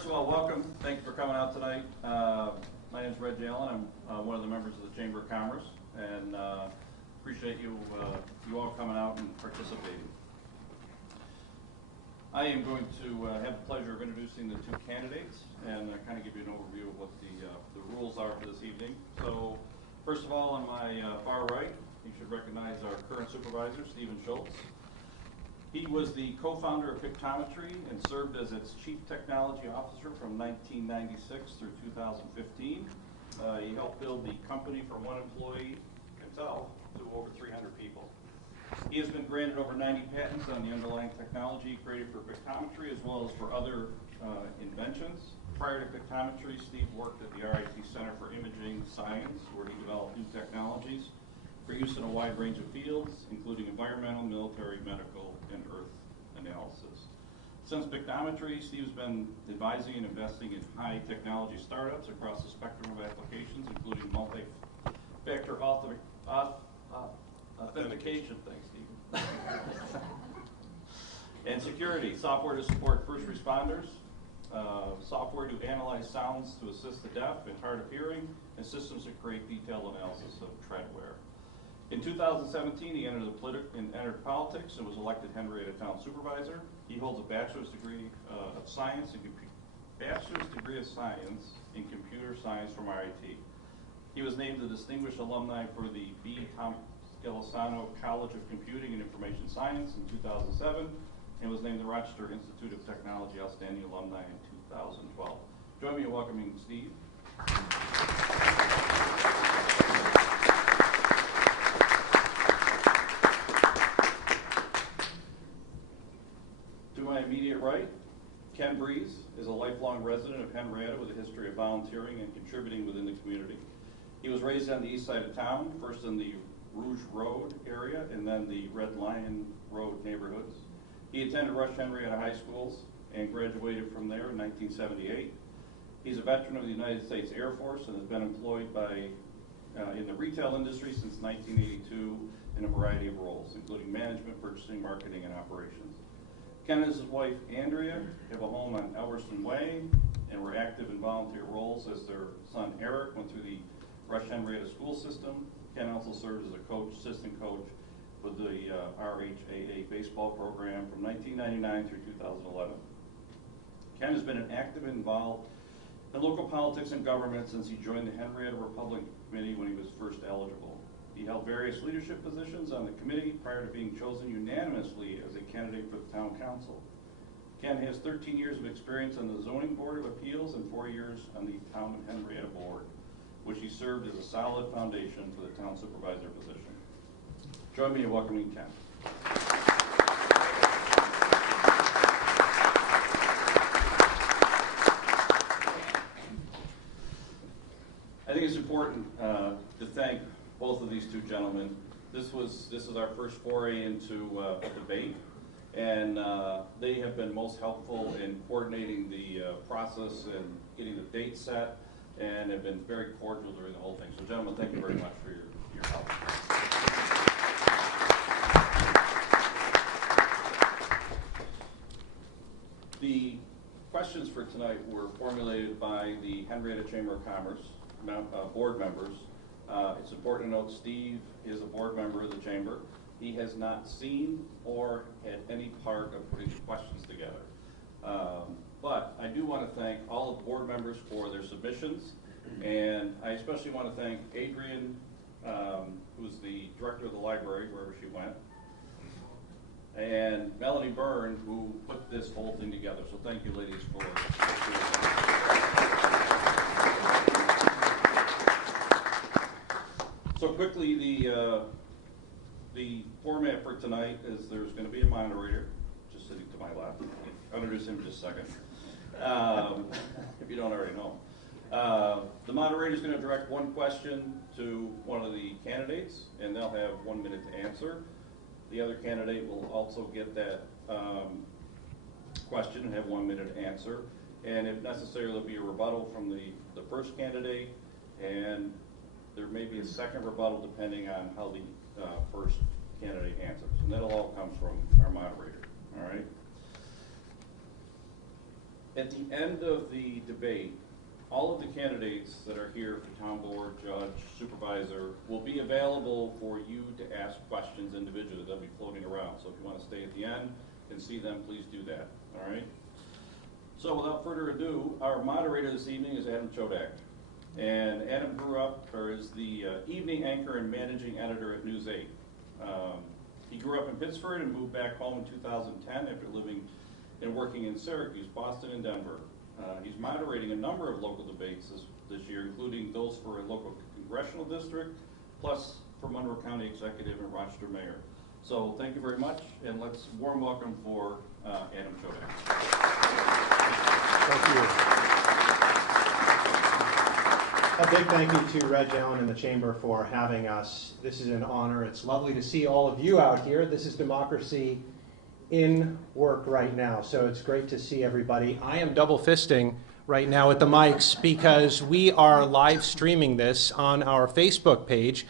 First of all, welcome. Thank you for coming out tonight. My name is Reggie Allen. I'm one of the members of the Chamber of Commerce, and appreciate you all coming out and participating. I am going to have the pleasure of introducing the two candidates and kind of give you an overview of what the rules are for this evening. So, first of all, on my far right, you should recognize our current supervisor, Stephen Schultz. He was the co-founder of Pictometry and served as its Chief Technology Officer from 1996 through 2015. He helped build the company from one employee himself to over 300 people. He has been granted over 90 patents on the underlying technology created for Pictometry as well as for other inventions. Prior to Pictometry, Steve worked at the RIT Center for Imaging Science, where he developed new technologies for use in a wide range of fields, including environmental, military, medical, and earth analysis. Since Pictometry, Steve's been advising and investing in high technology startups across the spectrum of applications, including multi-factor authentication, thanks, Steve, and security, software to support first responders, software to analyze sounds to assist the deaf and hard of hearing, and systems to create detailed analysis of treadwear. In 2017, he entered politics and was elected Henrietta Town Supervisor. He holds a bachelor's degree of science in computer science from RIT. He was named the distinguished alumni for the B. Tom Gelisano College of Computing and Information Science in 2007, and was named the Rochester Institute of Technology Outstanding Alumni in 2012. Join me in welcoming Steve. To my immediate right, Ken Breese is a lifelong resident of Henrietta with a history of volunteering and contributing within the community. He was raised on the east side of town, first in the Rouge Road area and then the Red Lion Road neighborhoods. He attended Rush Henrietta High Schools and graduated from there in 1978. He's a veteran of the United States Air Force and has been employed in the retail industry since 1982 in a variety of roles, including management, purchasing, marketing, and operations. Ken and his wife, Andrea, have a home on Elverston Way and were active in volunteer roles as their son, Eric, went through the Rush Henrietta school system. Ken also served as a assistant coach with the RHAA baseball program from 1999 through 2011. Ken has been an active and involved in local politics and government since he joined the Henrietta Republican Committee when he was first eligible. He held various leadership positions on the committee prior to being chosen unanimously as a candidate for the town council. Ken has 13 years of experience on the Zoning Board of Appeals and 4 years on the Town of Henrietta Board, which he served as a solid foundation for the town supervisor position. Join me in welcoming Ken. I think it's important to thank both of these two gentlemen. This is our first foray into a debate, and they have been most helpful in coordinating the process and getting the date set, and have been very cordial during the whole thing. So, gentlemen, thank you very much for your help. The questions for tonight were formulated by the Henrietta Chamber of Commerce board members. It's important to note Steve is a board member of the Chamber. He has not seen or had any part of putting the questions together. But I do want to thank all of the board members for their submissions, and I especially want to thank Adrian, who's the director of the library, wherever she went, and Melanie Byrne, who put this whole thing together. So thank you, ladies, for So quickly, the format for tonight is there's going to be a moderator, just sitting to my left. I'll introduce him in just a second, if you don't already know. The moderator is going to direct one question to one of the candidates, and they'll have 1 minute to answer. The other candidate will also get that question and have 1 minute to answer. And if necessary, there'll be a rebuttal from the first candidate, and there may be a second rebuttal depending on how the first candidate answers. And that'll all come from our moderator, all right? At the end of the debate, all of the candidates that are here for town board, judge, supervisor will be available for you to ask questions individually. They'll be floating around. So if you want to stay at the end and see them, please do that. All right? So without further ado, our moderator this evening is Adam Chodak. And Adam grew up, or is the evening anchor and managing editor at News 8. He grew up in Pittsford and moved back home in 2010 after living and working in Syracuse, Boston, and Denver. He's moderating a number of local debates this year, including those for a local congressional district, plus for Monroe County Executive and Rochester Mayor. So thank you very much, and let's warm welcome for Adam Chodak. Thank you. A big thank you to Reg Allen and the Chamber for having us. This is an honor. It's lovely to see all of you out here. This is democracy in work right now, so it's great to see everybody. I am double fisting right now at the mics because we are live streaming this on our Facebook page.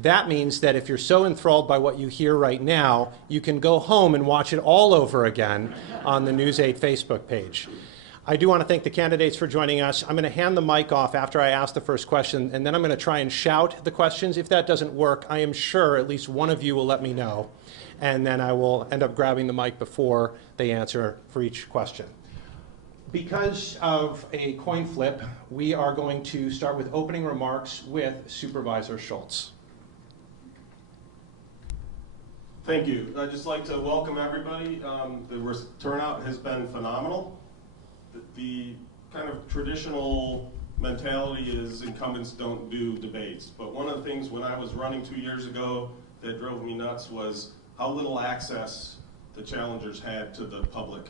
That means that if you're so enthralled by what you hear right now, you can go home and watch it all over again on the News 8 Facebook page. I do want to thank the candidates for joining us. I'm going to hand the mic off after I ask the first question, and then I'm going to try and shout the questions. If that doesn't work, I am sure at least one of you will let me know, and then I will end up grabbing the mic before they answer for each question. Because of a coin flip, we are going to start with opening remarks with Supervisor Schultz. Thank you. I'd just like to welcome everybody. The turnout has been phenomenal. The kind of traditional mentality is incumbents don't do debates. But one of the things when I was running 2 years ago that drove me nuts was how little access the challengers had to the public.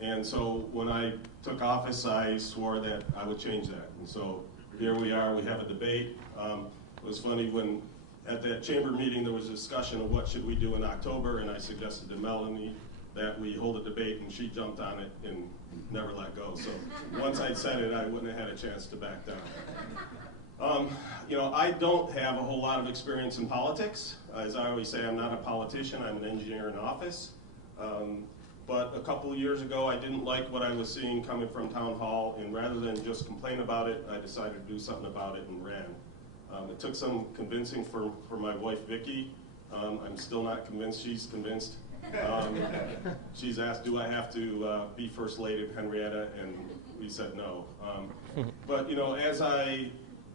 And so when I took office, I swore that I would change that. And so here we are, we have a debate. It was funny when at that chamber meeting there was a discussion of what should we do in October, and I suggested to Melanie that we hold a debate, and she jumped on it and never let go. So once I'd said it, I wouldn't have had a chance to back down. You know, I don't have a whole lot of experience in politics. As I always say, I'm not a politician, I'm an engineer in office. But a couple of years ago, I didn't like what I was seeing coming from town hall, and rather than just complain about it, I decided to do something about it and ran. It took some convincing for my wife, Vicki. I'm still not convinced she's convinced. She's asked, do I have to be First Lady of Henrietta, and we said no. But you know, as I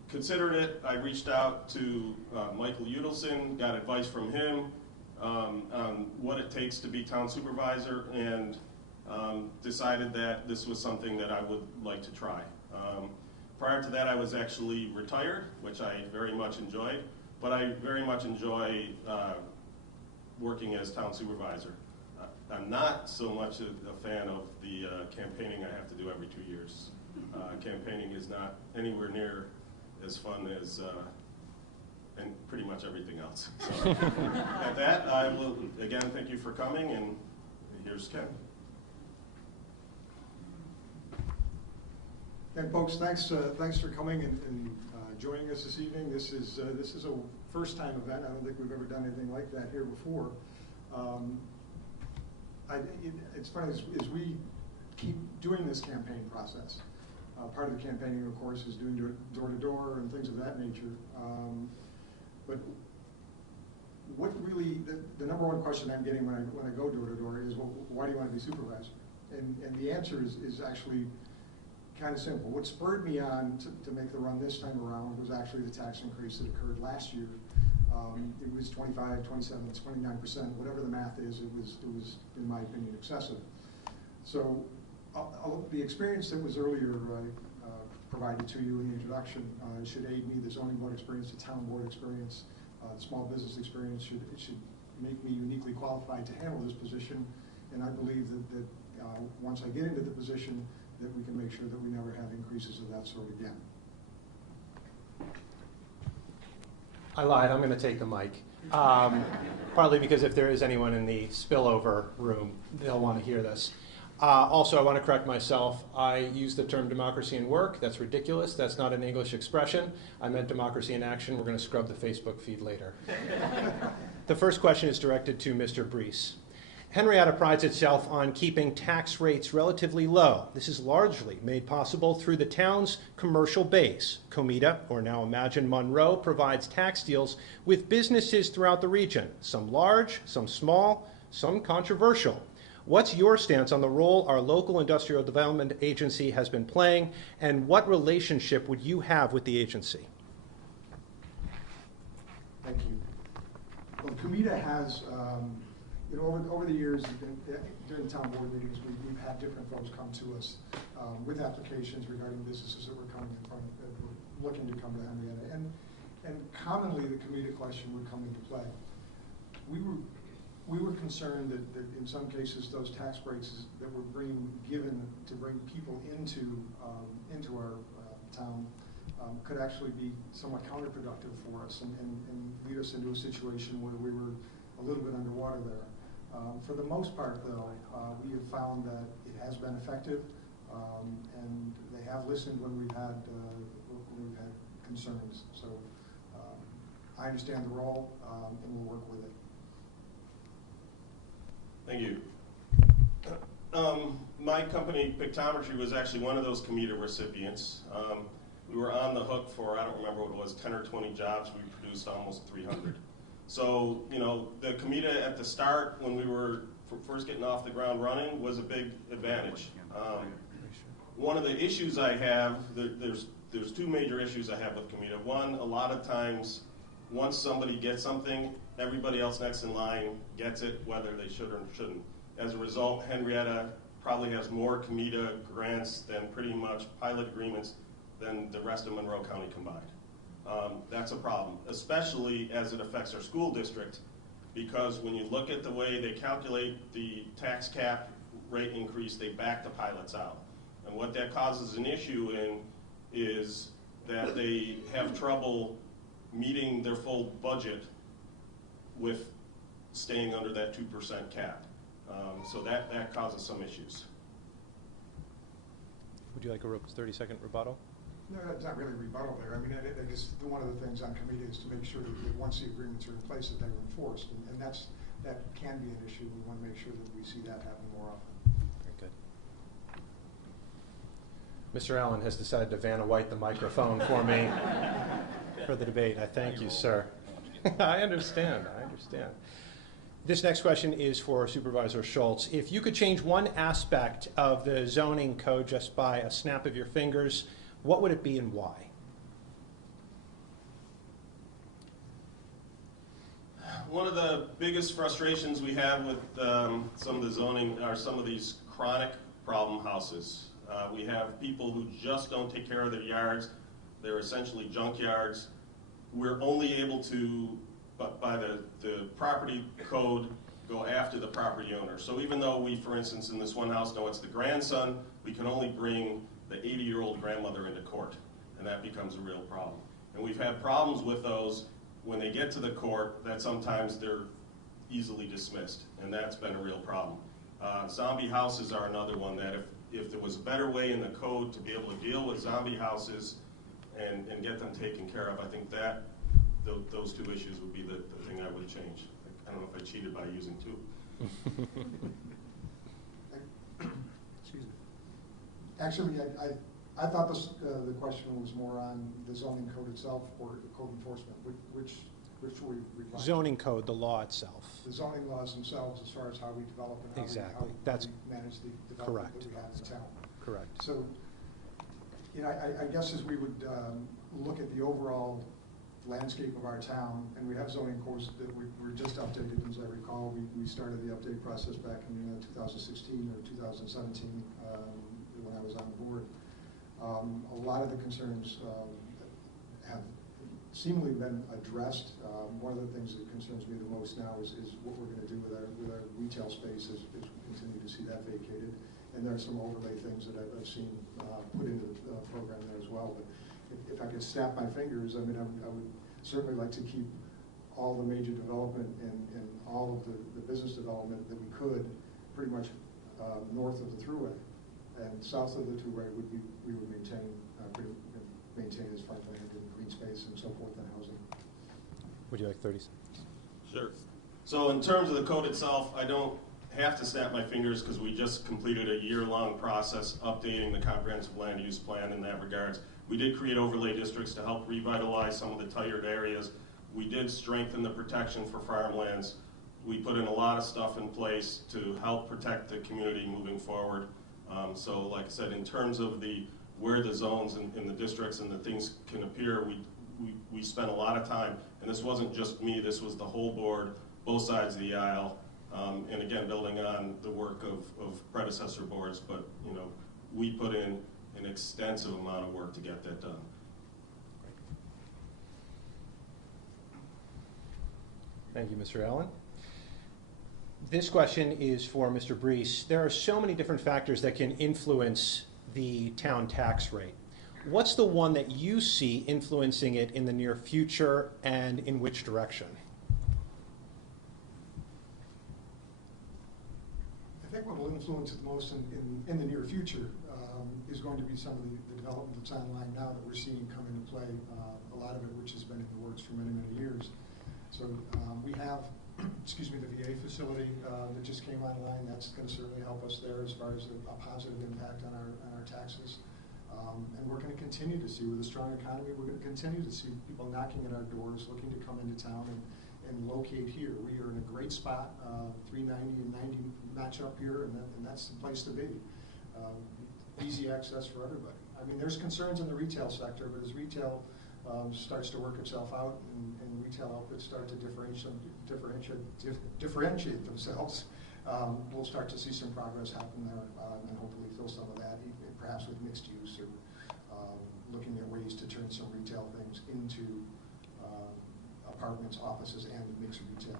considered it, I reached out to Michael Udelson, got advice from him on what it takes to be town supervisor, and decided that this was something that I would like to try. Prior to that, I was actually retired, which I very much enjoyed, but I very much enjoy working as town supervisor. I'm not so much a fan of the campaigning I have to do every 2 years. Campaigning is not anywhere near as fun as and pretty much everything else. So at that, I will again thank you for coming, and here's Ken. And folks, thanks for coming and joining us this evening. This is a first-time event. I don't think we've ever done anything like that here before. It's funny, as we keep doing this campaign process, part of the campaigning, of course, is doing door-to-door and things of that nature. But what really, the number one question I'm getting when I go door-to-door is, well, why do you want to be supervisor? And the answer is actually kind of simple. What spurred me on to make the run this time around was actually the tax increase that occurred last year. It was 25, 27, 29%, whatever the math is, it was in my opinion, excessive. So the experience that was earlier provided to you in the introduction should aid me. The zoning board experience, the town board experience, the small business experience should make me uniquely qualified to handle this position. And I believe that once I get into the position, that we can make sure that we never have increases of that sort again. I lied, I'm going to take the mic. Partly because if there is anyone in the spillover room, they'll want to hear this. Also, I want to correct myself. I use the term democracy in work. That's ridiculous. That's not an English expression. I meant democracy in action. We're going to scrub the Facebook feed later. The first question is directed to Mr. Breese. Henrietta prides itself on keeping tax rates relatively low. This is largely made possible through the town's commercial base. Comida, or now Imagine Monroe, provides tax deals with businesses throughout the region, some large, some small, some controversial. What's your stance on the role our local industrial development agency has been playing, and what relationship would you have with the agency? Thank you. Well, Comida has, over the years, during town board meetings, we've had different folks come to us with applications regarding businesses that were coming in front, that were looking to come to Henrietta. And commonly, the Comida question would come into play. We were concerned that in some cases, those tax breaks that were given to bring people into our town could actually be somewhat counterproductive for us and lead us into a situation where we were a little bit underwater there. For the most part, though, we have found that it has been effective, and they have listened when we've had concerns. So I understand the role, and we'll work with it. Thank you. My company, Pictometry, was actually one of those Comida recipients. We were on the hook for, I don't remember what it was, 10 or 20 jobs. We produced almost 300. So, the Comida at the start, when we were first getting off the ground running, was a big advantage. One of the issues I have, there's two major issues I have with Comida. One, a lot of times, once somebody gets something, everybody else next in line gets it, whether they should or shouldn't. As a result, Henrietta probably has more Comida grants than pretty much pilot agreements than the rest of Monroe County combined. That's a problem, especially as it affects our school district, because when you look at the way they calculate the tax cap rate increase, they back the pilots out. And what that causes an issue in is that they have trouble meeting their full budget with staying under that 2% cap. So that causes some issues. Would you like a 30-second rebuttal? No, that's not really a rebuttal there. I mean, I guess one of the things on Comida is to make sure that once the agreements are in place, that they're enforced, and that can be an issue. We want to make sure that we see that happen more often. Very good. Mr. Allen has decided to Vanna White the microphone for me for the debate. I thank you, sir. I understand. This next question is for Supervisor Schultz. If you could change one aspect of the zoning code just by a snap of your fingers, what would it be and why? One of the biggest frustrations we have with some of the zoning are some of these chronic problem houses. We have people who just don't take care of their yards. They're essentially junk yards. We're only able to, by the property code, go after the property owner. So even though we, for instance, in this one house know it's the grandson, we can only bring the 80-year-old grandmother into court, and that becomes a real problem. And we've had problems with those when they get to the court that sometimes they're easily dismissed, and that's been a real problem. Zombie houses are another one that if there was a better way in the code to be able to deal with zombie houses and get them taken care of, I think that those two issues would be the thing I would change. I don't know if I cheated by using two. Excuse me. Actually, I thought the question was more on the zoning code itself or code enforcement, which we reply. Zoning code, the law itself. The zoning laws themselves, as far as how we develop and how Exactly. we That's manage the development correct. that we have in town. Correct. So, I guess as we would look at the overall landscape of our town, and we have zoning codes that we're just updated, as I recall. We started the update process back in 2016 or 2017 when I was on the board. A lot of the concerns have seemingly been addressed. One of the things that concerns me the most now is what we're going to do with our retail space as we continue to see that vacated. And there are some overlay things that I've seen put into the program there as well. But if I could snap my fingers, I mean, I would certainly like to keep all the major development and all of the business development that we could pretty much north of the thruway. And south of the thruway we would maintain as farmland and green space and so forth and housing. Would you like 30 seconds? Sure. So in terms of the code itself, I don't have to snap my fingers because we just completed a year-long process updating the comprehensive land use plan in that regards. We did create overlay districts to help revitalize some of the tired areas. We did strengthen the protection for farmlands. We put in a lot of stuff in place to help protect the community moving forward. So like I said, in terms of where the zones in the districts and the things can appear, we spent a lot of time, and this wasn't just me, this was the whole board, both sides of the aisle, and again, building on the work of predecessor boards, but you know, we put in an extensive amount of work to get that done. Thank you, Mr. Allen. This question is for Mr. Breese. There are so many different factors that can influence the town tax rate. What's the one that you see influencing it in the near future, and in which direction? I think what will influence it most in the near future is going to be some of the development that's online now that we're seeing come into play, a lot of it which has been in the works for many, many years. So we have, excuse me, the VA facility that just came online. That's going to certainly help us there as far as a positive impact on our taxes. And we're going to continue to see, with a strong economy, we're going to continue to see people knocking at our doors, looking to come into town and locate here. We are in a great spot. 390 and 90 match up here, and that's the place to be. Easy access for everybody. I mean, there's concerns in the retail sector, but as retail starts to work itself out and retail outlets start to differentiate themselves, we'll start to see some progress happen there, and hopefully fill some of that, perhaps with mixed use or looking at ways to turn some retail things into apartments, offices, and mixed retail.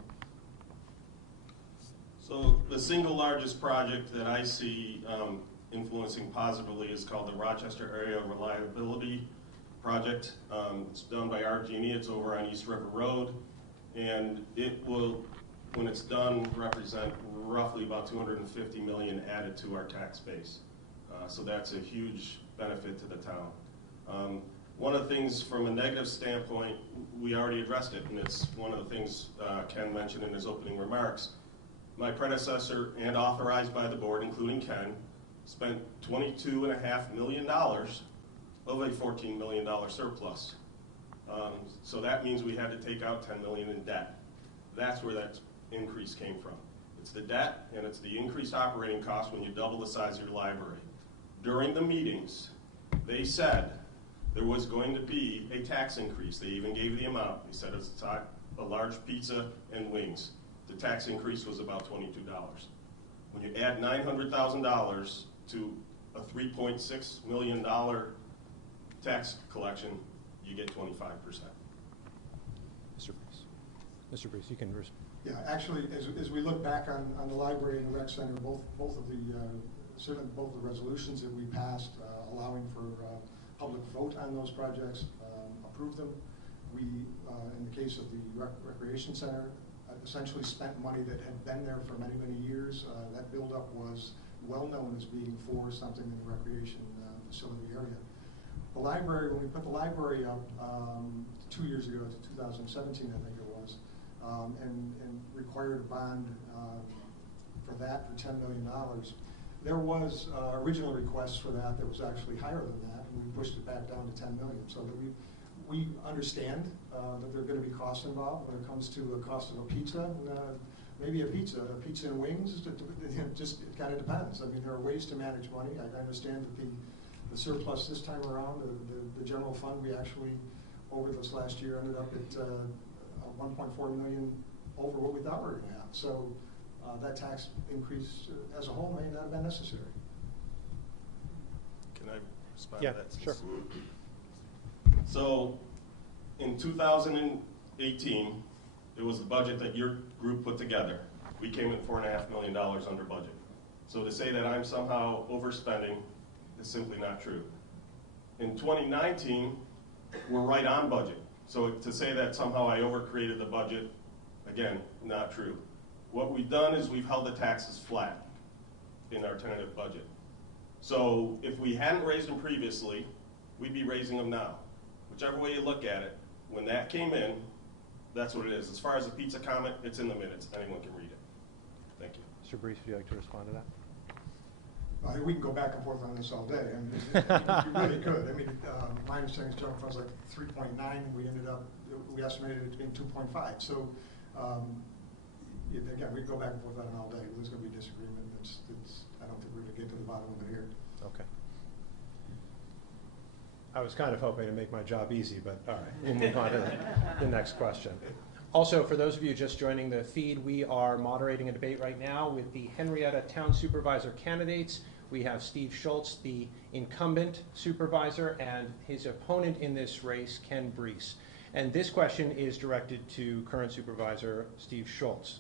So the single largest project that I see influencing positively is called the Rochester Area Reliability Project. It's done by Genie. It's over on East River Road, and it will, when it's done, represent roughly about $250 million added to our tax base. So that's a huge benefit to the town. One of the things from a negative standpoint, we already addressed it, and it's one of the things Ken mentioned in his opening remarks. My predecessor, and authorized by the board, including Ken, spent $22.5 million of a $14 million surplus. So that means we had to take out $10 million in debt. That's where that increase came from. It's the debt, and it's the increased operating cost when you double the size of your library. During the meetings, they said there was going to be a tax increase. They even gave the amount. They said it's a large pizza and wings. The tax increase was about $22. When you add $900,000 to a $3.6 million tax collection, you get 25%. Mr. Breese. Mr. Breese, you can respond. Yeah, actually, as we look back on the library and the rec center, both of the certainly both the resolutions that we passed allowing for public vote on those projects, approved them. We, in the case of the recreation center, essentially spent money that had been there for many, many years. That buildup was well known as being for something in the recreation facility area. The library, when we put the library up 2 years ago, to 2017, I think it was, and required a bond for that for $10 million. There was original requests for that was actually higher than that, and we pushed it back down to $10 million, so that we understand that there are going to be costs involved when it comes to the cost of a pizza, and maybe a pizza and wings. It kind of depends. I mean, there are ways to manage money. I understand that the surplus this time around, the general fund, we actually over this last year ended up at 1.4 million over what we thought we were going to have. So that tax increase as a whole may not have been necessary. Can I respond to that? Sure. So in 2018, it was the budget that your group put together. We came in $4.5 million under budget. So to say that I'm somehow overspending is simply not true. In 2019, we're right on budget. So to say that somehow I overcreated the budget, again, not true. What we've done is we've held the taxes flat in our tentative budget. So if we hadn't raised them previously, we'd be raising them now. Whichever way you look at it, when that came in, that's what it is. As far as the pizza comment, it's in the minutes. Anyone can read it. Thank you. Mr. Breese, would you like to respond to that? I think we can go back and forth on this all day. I mean, we really could. I mean, my understanding is general fund's like 3.9. We estimated it to be 2.5. So, again, we can go back and forth on it all day. There's going to be disagreement. I don't think we're going to get to the bottom of it here. Okay. I was kind of hoping to make my job easy, but all right, we'll move on to the next question. Also, for those of you just joining the feed, we are moderating a debate right now with the Henrietta Town Supervisor candidates. We have Steve Schultz, the incumbent supervisor, and his opponent in this race, Ken Breese. And this question is directed to current supervisor Steve Schultz.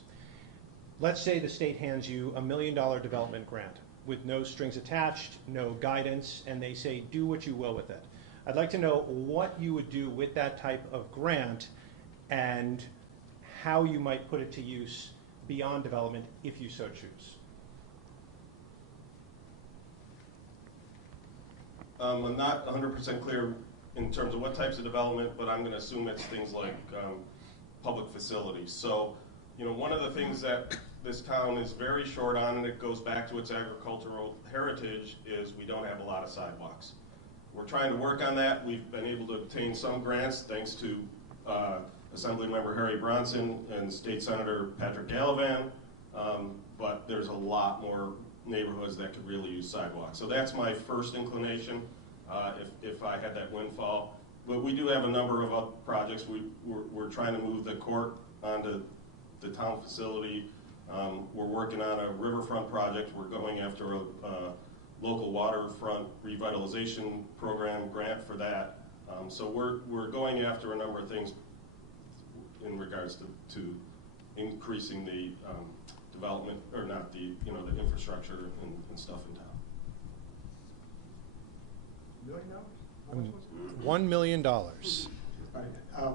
Let's say the state hands you $1 million development grant with no strings attached, no guidance, and they say, do what you will with it. I'd like to know what you would do with that type of grant and how you might put it to use beyond development if you so choose. I'm not 100% clear in terms of what types of development, but I'm going to assume it's things like public facilities. So, you know, one of the things that this town is very short on, and it goes back to its agricultural heritage, is we don't have a lot of sidewalks. We're trying to work on that. We've been able to obtain some grants thanks to Assemblymember Harry Bronson and State Senator Patrick Gallivan, but there's a lot more neighborhoods that could really use sidewalks. So that's my first inclination if I had that windfall. But we do have a number of other projects. We're trying to move the court onto the town facility. We're working on a riverfront project. We're going after a local waterfront revitalization program grant for that. So we're going after a number of things in regards to increasing the development, or not the, the infrastructure and stuff in town. $1 million? How much was it? $1 million. Right.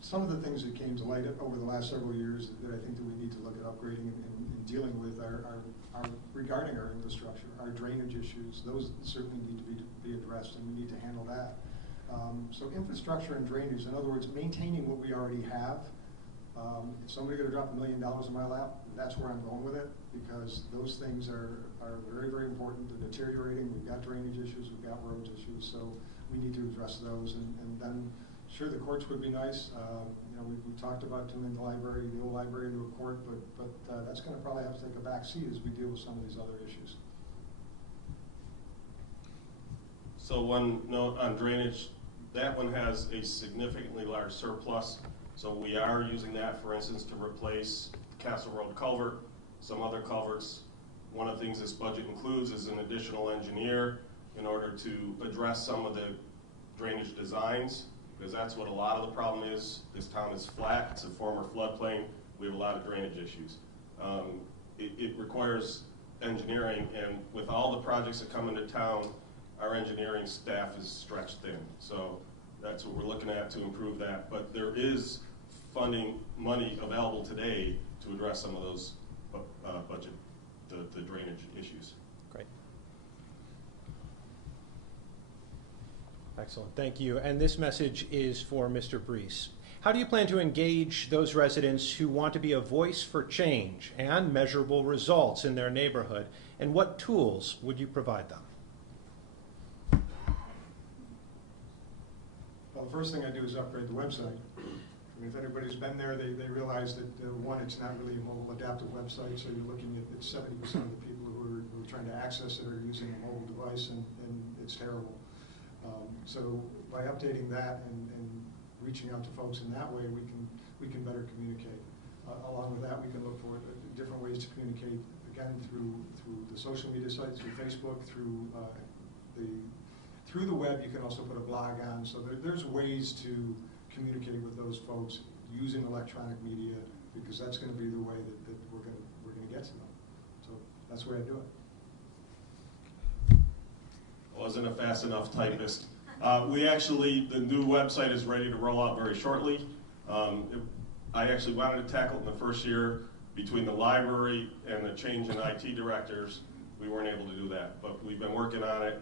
Some of the things that came to light over the last several years that I think that we need to look at upgrading and dealing with are regarding our infrastructure, our drainage issues. Those certainly need to be addressed, and we need to handle that. So infrastructure and drainage, in other words, maintaining what we already have. If somebody's going to drop $1 million in my lap, that's where I'm going with it, because those things are very, very important. They're deteriorating. We've got drainage issues. We've got roads issues. So we need to address those. And then, sure, the courts would be nice. We talked about turning the old library into a court, but that's going to probably have to take a back seat as we deal with some of these other issues. So one note on drainage, that one has a significantly large surplus. So we are using that, for instance, to replace Castle Road culvert, some other culverts. One of the things this budget includes is an additional engineer in order to address some of the drainage designs, because that's what a lot of the problem is. This town is flat. It's a former floodplain. We have a lot of drainage issues. It requires engineering, and with all the projects that come into town, our engineering staff is stretched thin. So that's what we're looking at to improve that. But there is funding money available today to address some of those the drainage issues. Great. Excellent, thank you. And this message is for Mr. Breese. How do you plan to engage those residents who want to be a voice for change and measurable results in their neighborhood? And what tools would you provide them? Well, the first thing I do is upgrade the website. I mean, if anybody's been there, they realize that, one, it's not really a mobile adaptive website, so you're looking at 70% of the people who are trying to access it are using a mobile device, and it's terrible. So by updating that and reaching out to folks in that way, we can better communicate. Along with that, we can look for different ways to communicate, again, through the social media sites, through Facebook, through the web. You can also put a blog on. So there's ways to communicate with those folks using electronic media, because that's going to be the way that we're going to get to them. So that's the way I do it. I wasn't a fast enough typist. The new website is ready to roll out very shortly. I actually wanted to tackle it in the first year. Between the library and the change in IT directors, we weren't able to do that, but we've been working on it.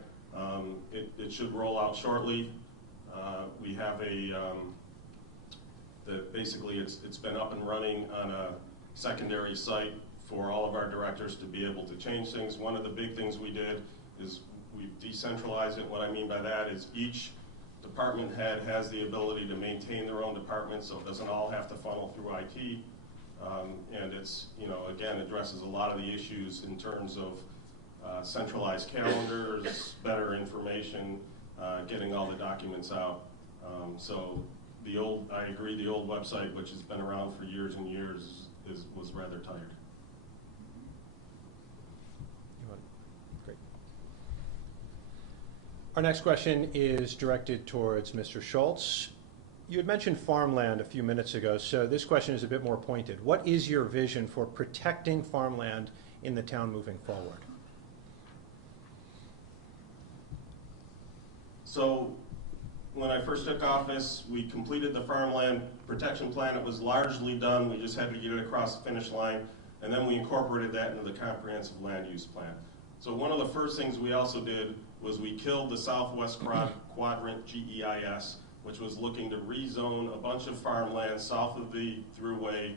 It should roll out shortly. We have basically it's been up and running on a secondary site for all of our directors to be able to change things. One of the big things we did is we decentralized it. What I mean by that is each department head has the ability to maintain their own department, so it doesn't all have to funnel through IT. And it's, again, addresses a lot of the issues in terms of centralized calendars, better information, getting all the documents out. So I agree, the old website, which has been around for years and years, was rather tired. Great. Our next question is directed towards Mr. Schultz. You had mentioned farmland a few minutes ago, so this question is a bit more pointed. What is your vision for protecting farmland in the town moving forward? So when I first took office, we completed the farmland protection plan. It was largely done. We just had to get it across the finish line. And then we incorporated that into the comprehensive land use plan. So one of the first things we also did was we killed the Southwest Quadrant GEIS, which was looking to rezone a bunch of farmland south of the thruway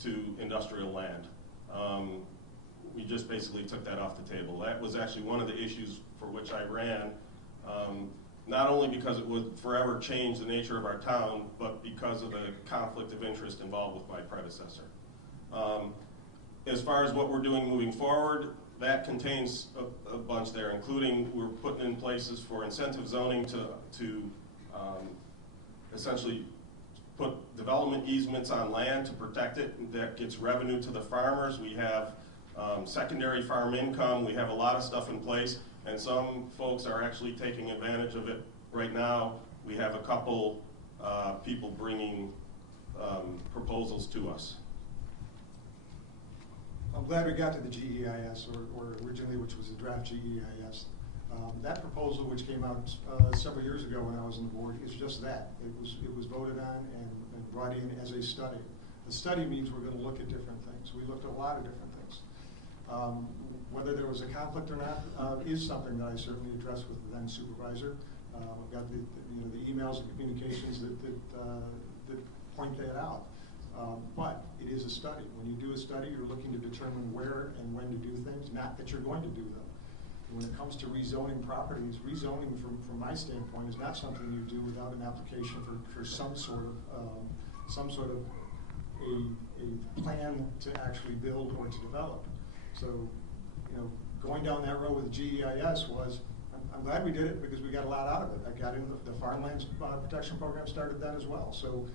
to industrial land. We just basically took that off the table. That was actually one of the issues for which I ran. Not only because it would forever change the nature of our town, but because of the conflict of interest involved with my predecessor. As far as what we're doing moving forward, that contains a bunch there, including we're putting in places for incentive zoning to essentially put development easements on land to protect it. That gets revenue to the farmers. We have secondary farm income. We have a lot of stuff in place. And some folks are actually taking advantage of it right now. We have a couple people bringing proposals to us. I'm glad we got to the GEIS, or originally, which was a draft GEIS. That proposal, which came out several years ago when I was on the board, is just that. It was voted on and brought in as a study. A study means we're going to look at different things. We looked at a lot of different things. Whether there was a conflict or not is something that I certainly addressed with the then supervisor. I've got the emails and communications that point that out. But it is a study. When you do a study, you're looking to determine where and when to do things, not that you're going to do them. When it comes to rezoning properties, rezoning from my standpoint is not something you do without an application for some sort of a plan to actually build or to develop. So, going down that road with GEIS was, I'm glad we did it because we got a lot out of it. I got in the farmlands protection program started then as well. So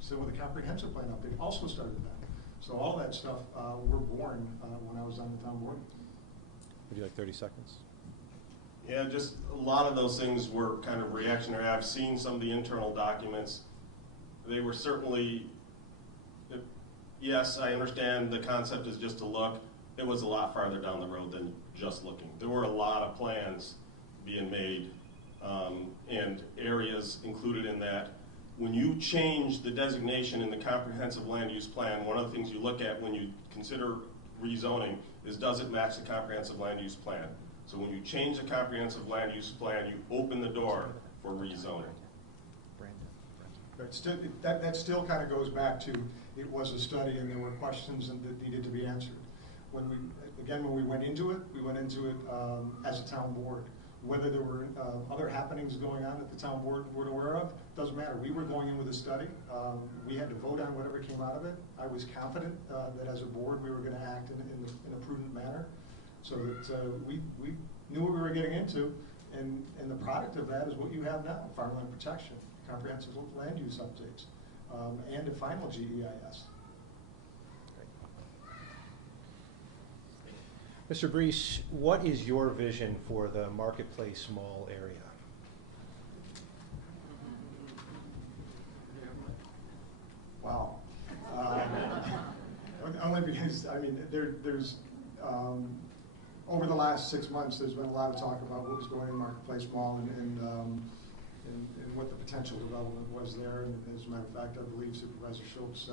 so with the comprehensive plan update also started then. So all that stuff were born when I was on the town board. Would you like 30 seconds? Yeah, just a lot of those things were kind of reactionary. I've seen some of the internal documents. They were certainly, yes, I understand the concept is just to look. It was a lot farther down the road than just looking. There were a lot of plans being made and areas included in that. When you change the designation in the comprehensive land use plan, one of the things you look at when you consider rezoning is, does it match the comprehensive land use plan? So when you change the comprehensive land use plan, you open the door for rezoning. But still, that still kind of goes back to, it was a study and there were questions that needed to be answered. When we went into it as a town board. Whether there were other happenings going on that the town board were aware of, doesn't matter. We were going in with a study. We had to vote on whatever came out of it. I was confident that as a board we were going to act in a prudent manner, so that we knew what we were getting into, and the product of that is what you have now: farmland protection, comprehensive land use updates, and a final GEIS. Mr. Breese, what is your vision for the Marketplace Mall area? Wow. Only because, there's over the last 6 months, there's been a lot of talk about what was going in Marketplace Mall and what the potential development was there. And as a matter of fact, I believe Supervisor Schultz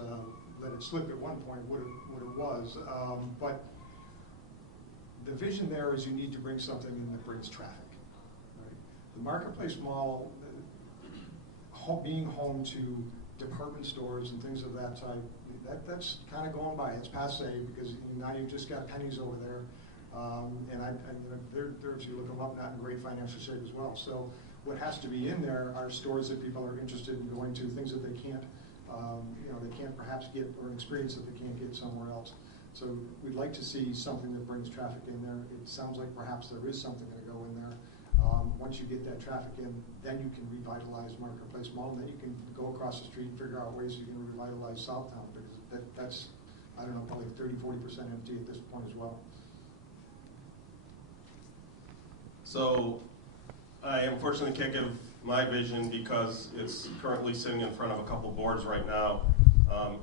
let it slip at one point what it was. But the vision there is you need to bring something in that brings traffic. Right? The Marketplace Mall, being home to department stores and things of that type, that's kind of going by. It's passe because now you've just got pennies over there. And they're, if you look them up, not in great financial shape as well. So what has to be in there are stores that people are interested in going to, things that they can't, they can't perhaps get, or an experience that they can't get somewhere else. So we'd like to see something that brings traffic in there. It sounds like perhaps there is something going to go in there. Once you get that traffic in, then you can revitalize Marketplace Mall, and then you can go across the street and figure out ways you can revitalize Southtown, because that's, I don't know, probably 30–40% empty at this point as well. So I unfortunately can't give my vision because it's currently sitting in front of a couple boards right now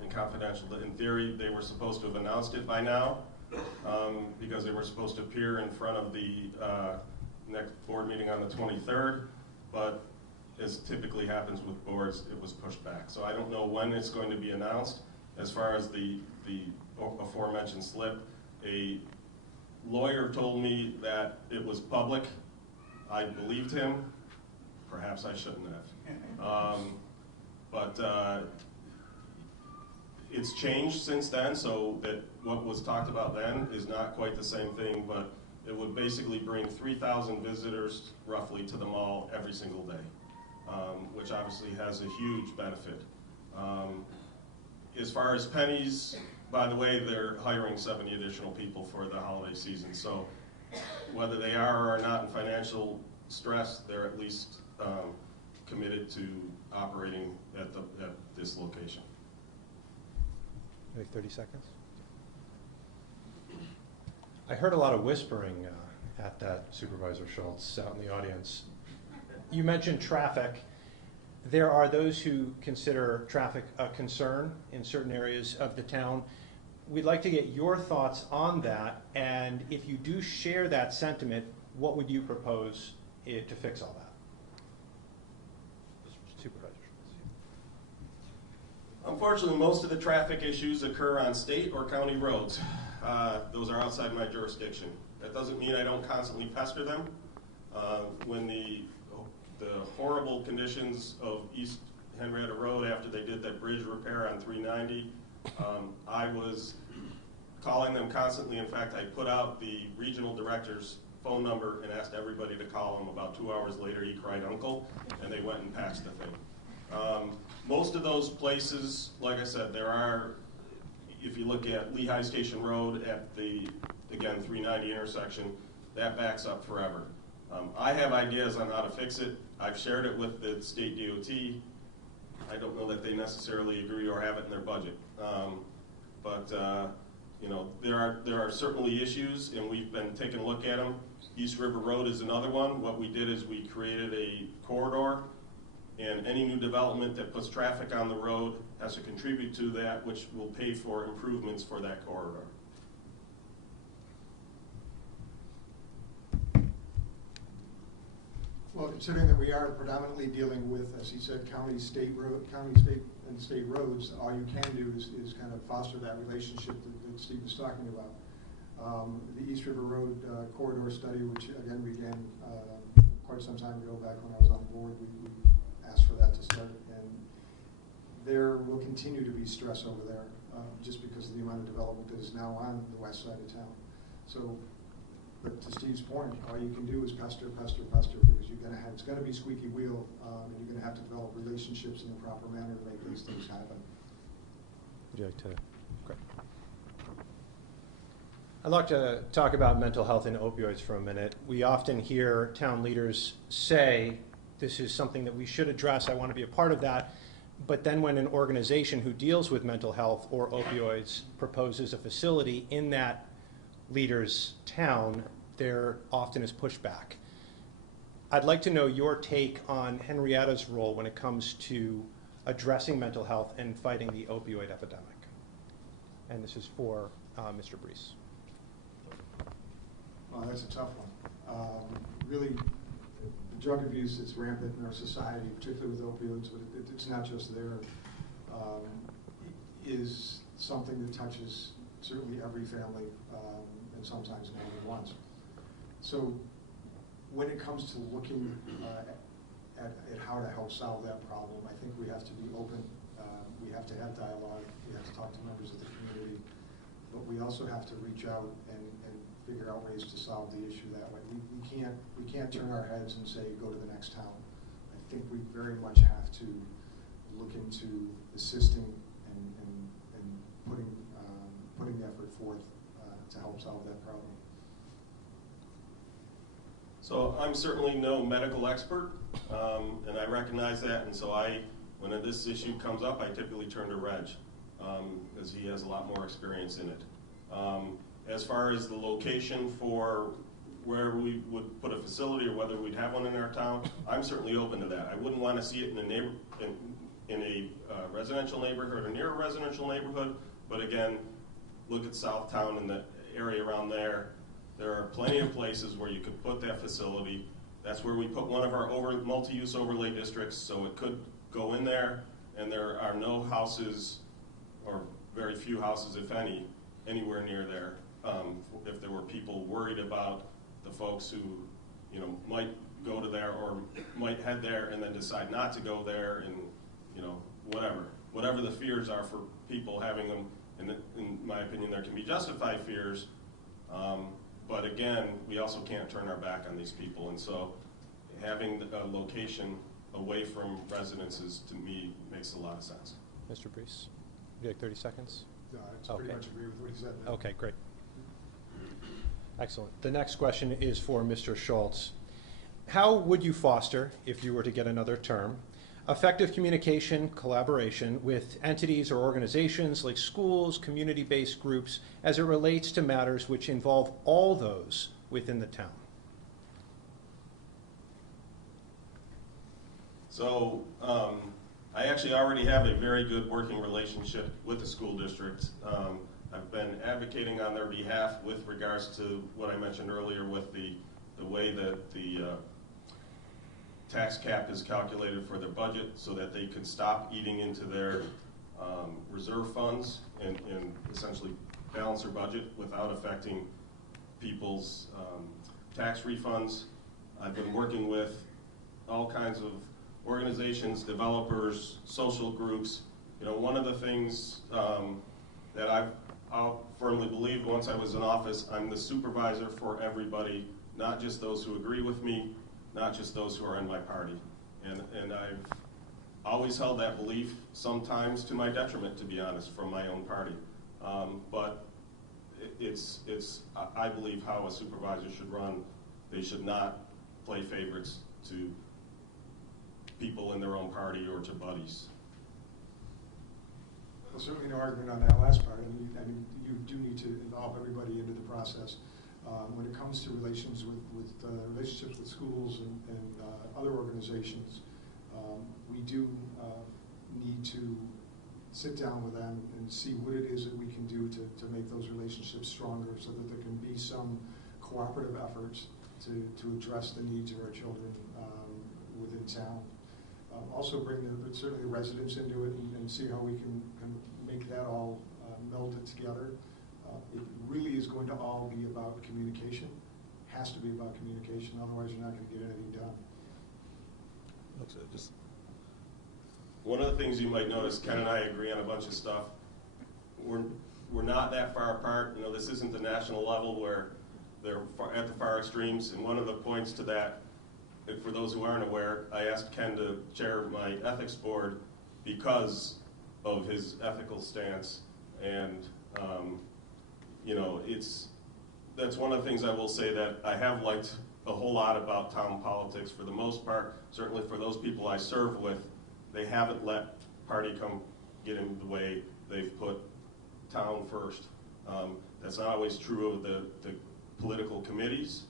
and confidential. In theory, they were supposed to have announced it by now because they were supposed to appear in front of the next board meeting on the 23rd, but as typically happens with boards, it was pushed back. So I don't know when it's going to be announced. As far as the aforementioned slip, a lawyer told me that it was public. I believed him. Perhaps I shouldn't have. But it's changed since then, so that what was talked about then is not quite the same thing, but it would basically bring 3,000 visitors roughly to the mall every single day, which obviously has a huge benefit. As far as pennies, by the way, they're hiring 70 additional people for the holiday season, so whether they are or are not in financial stress, they're at least committed to operating at this location. Maybe 30 seconds. I heard a lot of whispering at that, Supervisor Schultz, out in the audience. You mentioned traffic. There are those who consider traffic a concern in certain areas of the town. We'd like to get your thoughts on that, and if you do share that sentiment, what would you propose to fix all that? Supervisor Schultz. Unfortunately, most of the traffic issues occur on state or county roads. Those are outside my jurisdiction. That doesn't mean I don't constantly pester them. When the horrible conditions of East Henrietta Road after they did that bridge repair on 390, I was calling them constantly. In fact, I put out the regional director's phone number and asked everybody to call him. About 2 hours later, he cried uncle, and they went and patched the thing. Most of those places, like I said, there are, if you look at Lehigh Station Road at the, again, 390 intersection, that backs up forever. I have ideas on how to fix it. I've shared it with the state DOT. I don't know that they necessarily agree or have it in their budget. You know, there are certainly issues, and we've been taking a look at them. East River Road is another one. What we did is we created a corridor, and any new development that puts traffic on the road has to contribute to that, which will pay for improvements for that corridor. Well, considering that we are predominantly dealing with, as he said, county, state, and state roads, all you can do is kind of foster that relationship that Steve was talking about. The East River Road corridor study, which again began quite some time ago, back when I was on board, we asked for that to start, and there will continue to be stress over there just because of the amount of development that is now on the west side of town. So, but to Steve's point, all you can do is pester, because it's going to be squeaky wheel, and you're going to have to develop relationships in the proper manner to make these things happen. Would you like to? Great. I'd like to talk about mental health and opioids for a minute. We often hear town leaders say, this is something that we should address, I want to be a part of that, but then when an organization who deals with mental health or opioids proposes a facility in that leader's town, there often is pushback. I'd like to know your take on Henrietta's role when it comes to addressing mental health and fighting the opioid epidemic. And this is for Mr. Breese. Well, that's a tough one. Really, the drug abuse is rampant in our society, particularly with opioids, but it's not just there. Is something that touches certainly every family, and sometimes more than once. So when it comes to looking at how to help solve that problem, I think we have to be open We have to have dialogue, we have to talk to members of the community, but we also have to reach out and figure out ways to solve the issue that way. We can't turn our heads and say, go to the next town. I think we very much have to look into assisting and putting the effort forth to help solve that problem. So I'm certainly no medical expert, and I recognize that, and so when this issue comes up, I typically turn to Reg, because he has a lot more experience in it. As far as the location for where we would put a facility or whether we'd have one in our town, I'm certainly open to that. I wouldn't want to see it in a residential neighborhood or near a residential neighborhood, but again, look at Southtown and the area around there. There are plenty of places where you could put that facility. That's where we put one of our multi-use overlay districts, so it could go in there, and there are no houses, or very few houses, if any, anywhere near there. If there were people worried about the folks who, might go to there or might head there and then decide not to go there, and whatever the fears are for people having them. And in my opinion, there can be justified fears. But again, we also can't turn our back on these people, and so having a location away from residences, to me, makes a lot of sense. Mr. Breese, you like 30 seconds? No, I pretty much agree with what he said. Okay, great. Excellent. The next question is for Mr. Schultz. How would you foster, if you were to get another term, effective communication, collaboration with entities or organizations like schools, community-based groups, as it relates to matters which involve all those within the town? So I actually already have a very good working relationship with the school district. I've been advocating on their behalf with regards to what I mentioned earlier with the way that the tax cap is calculated for their budget, so that they could stop eating into their reserve funds and essentially balance their budget without affecting people's tax refunds. I've been working with all kinds of organizations, developers, social groups. One of the things that I'll firmly believe once I was in office, I'm the supervisor for everybody, not just those who agree with me, not just those who are in my party. And I've always held that belief, sometimes to my detriment, to be honest, from my own party. But it's I believe how a supervisor should run. They should not play favorites to people in their own party or to buddies. Well, certainly no argument on that last part. I mean, you do need to involve everybody into the process. When it comes to relationships with schools and other organizations, we do need to sit down with them and see what it is that we can do to make those relationships stronger, so that there can be some cooperative efforts to address the needs of our children within town. Also bring certainly the residents into it and see how we can make that all melded together. It really is going to all be about communication. Has to be about communication, otherwise you're not going to get anything done. Just one of the things you might notice, Ken and I agree on a bunch of stuff. We're not that far apart. This isn't the national level where they're at the far extremes. And one of the points to that, for those who aren't aware, I asked Ken to chair my ethics board because of his ethical stance, and that's one of the things I will say that I have liked a whole lot about town politics. For the most part, certainly for those people I serve with, they haven't let party come get in the way. They've put town first. That's not always true of the political committees.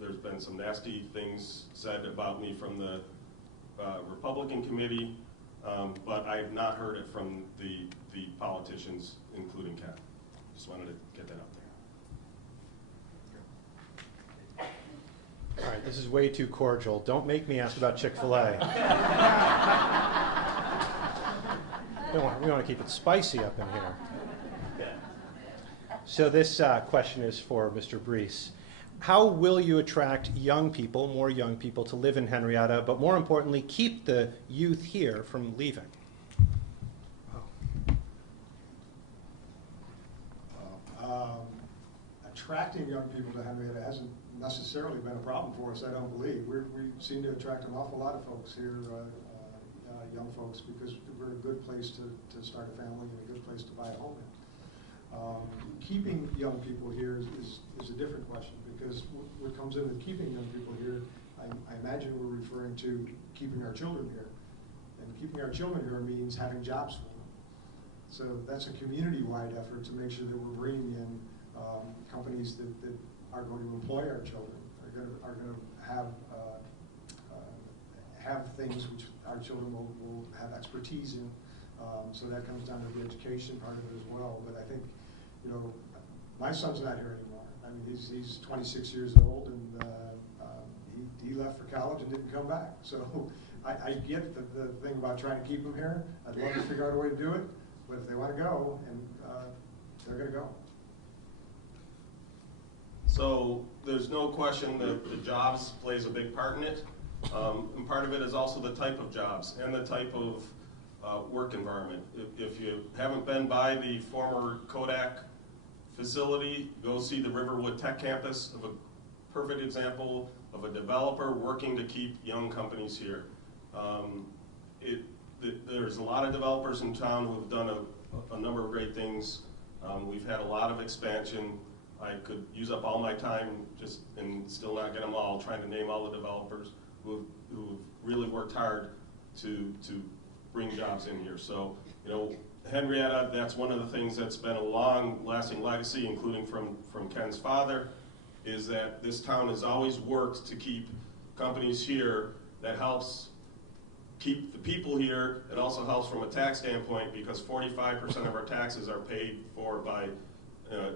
There's been some nasty things said about me from the Republican committee, but I have not heard it from the politicians, including Ken. Just wanted to get that out there. All right, this is way too cordial. Don't make me ask about Chick-fil-A. We want to keep it spicy up in here. So this question is for Mr. Breese. How will you attract young people, more young people, to live in Henrietta, but more importantly, keep the youth here from leaving? attracting young people to Henrietta hasn't necessarily been a problem for us, I don't believe. We seem to attract an awful lot of folks here, young folks, because we're a good place to start a family and a good place to buy a home in. Keeping young people here is a different question, because what comes in with keeping young people here, I imagine we're referring to keeping our children here. And keeping our children here means having jobs for them. So that's a community-wide effort to make sure that we're bringing in companies that are going to employ our children, are going to have things which our children will have expertise in. So that comes down to the education part of it as well. But I think, you know, my son's not here anymore. I mean, he's 26 years old, and he left for college and didn't come back. So I get the thing about trying to keep him here. I'd love to figure out a way to do it, but if they want to go, and they're going to go. So there's no question that the jobs plays a big part in it. And part of it is also the type of jobs and the type of work environment. If you haven't been by the former Kodak facility, go see the Riverwood Tech Campus, of a perfect example of a developer working to keep young companies here. There's a lot of developers in town who have done a number of great things. We've had a lot of expansion. I could use up all my time and still not get them all, trying to name all the developers who've really worked hard to bring jobs in here. So, you know, Henrietta, that's one of the things that's been a long-lasting legacy, including from Ken's father, is that this town has always worked to keep companies here. That helps keep the people here. It also helps from a tax standpoint, because 45% of our taxes are paid for by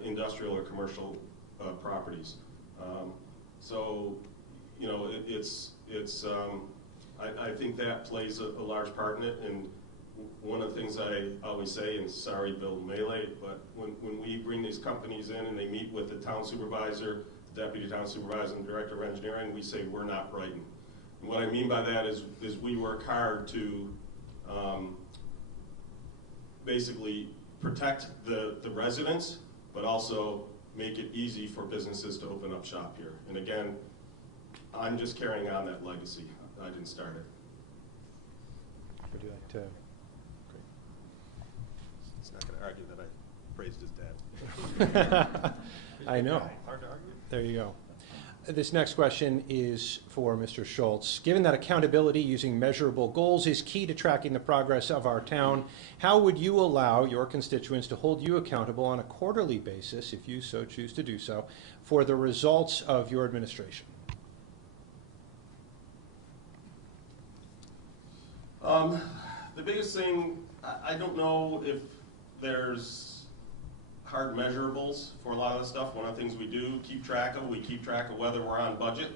industrial or commercial properties. So, you know, I think that plays a large part in it. And one of the things I always say, and sorry, Bill Melee, but when we bring these companies in and they meet with the town supervisor, the deputy town supervisor, and director of engineering, we say we're not writing. And what I mean by that is we work hard to basically protect the residents, but also make it easy for businesses to open up shop here. And again, I'm just carrying on that legacy. I didn't start it. Would you like to? Great. It's not going to argue that I praised his dad. I know. Hard to argue. There you go. This next question is for Mr. Schultz. Given that accountability using measurable goals is key to tracking the progress of our town, how would you allow your constituents to hold you accountable on a quarterly basis, if you so choose to do so, for the results of your administration? The biggest thing, I don't know if there's hard measurables for a lot of the stuff. One of the things we keep track of whether we're on budget,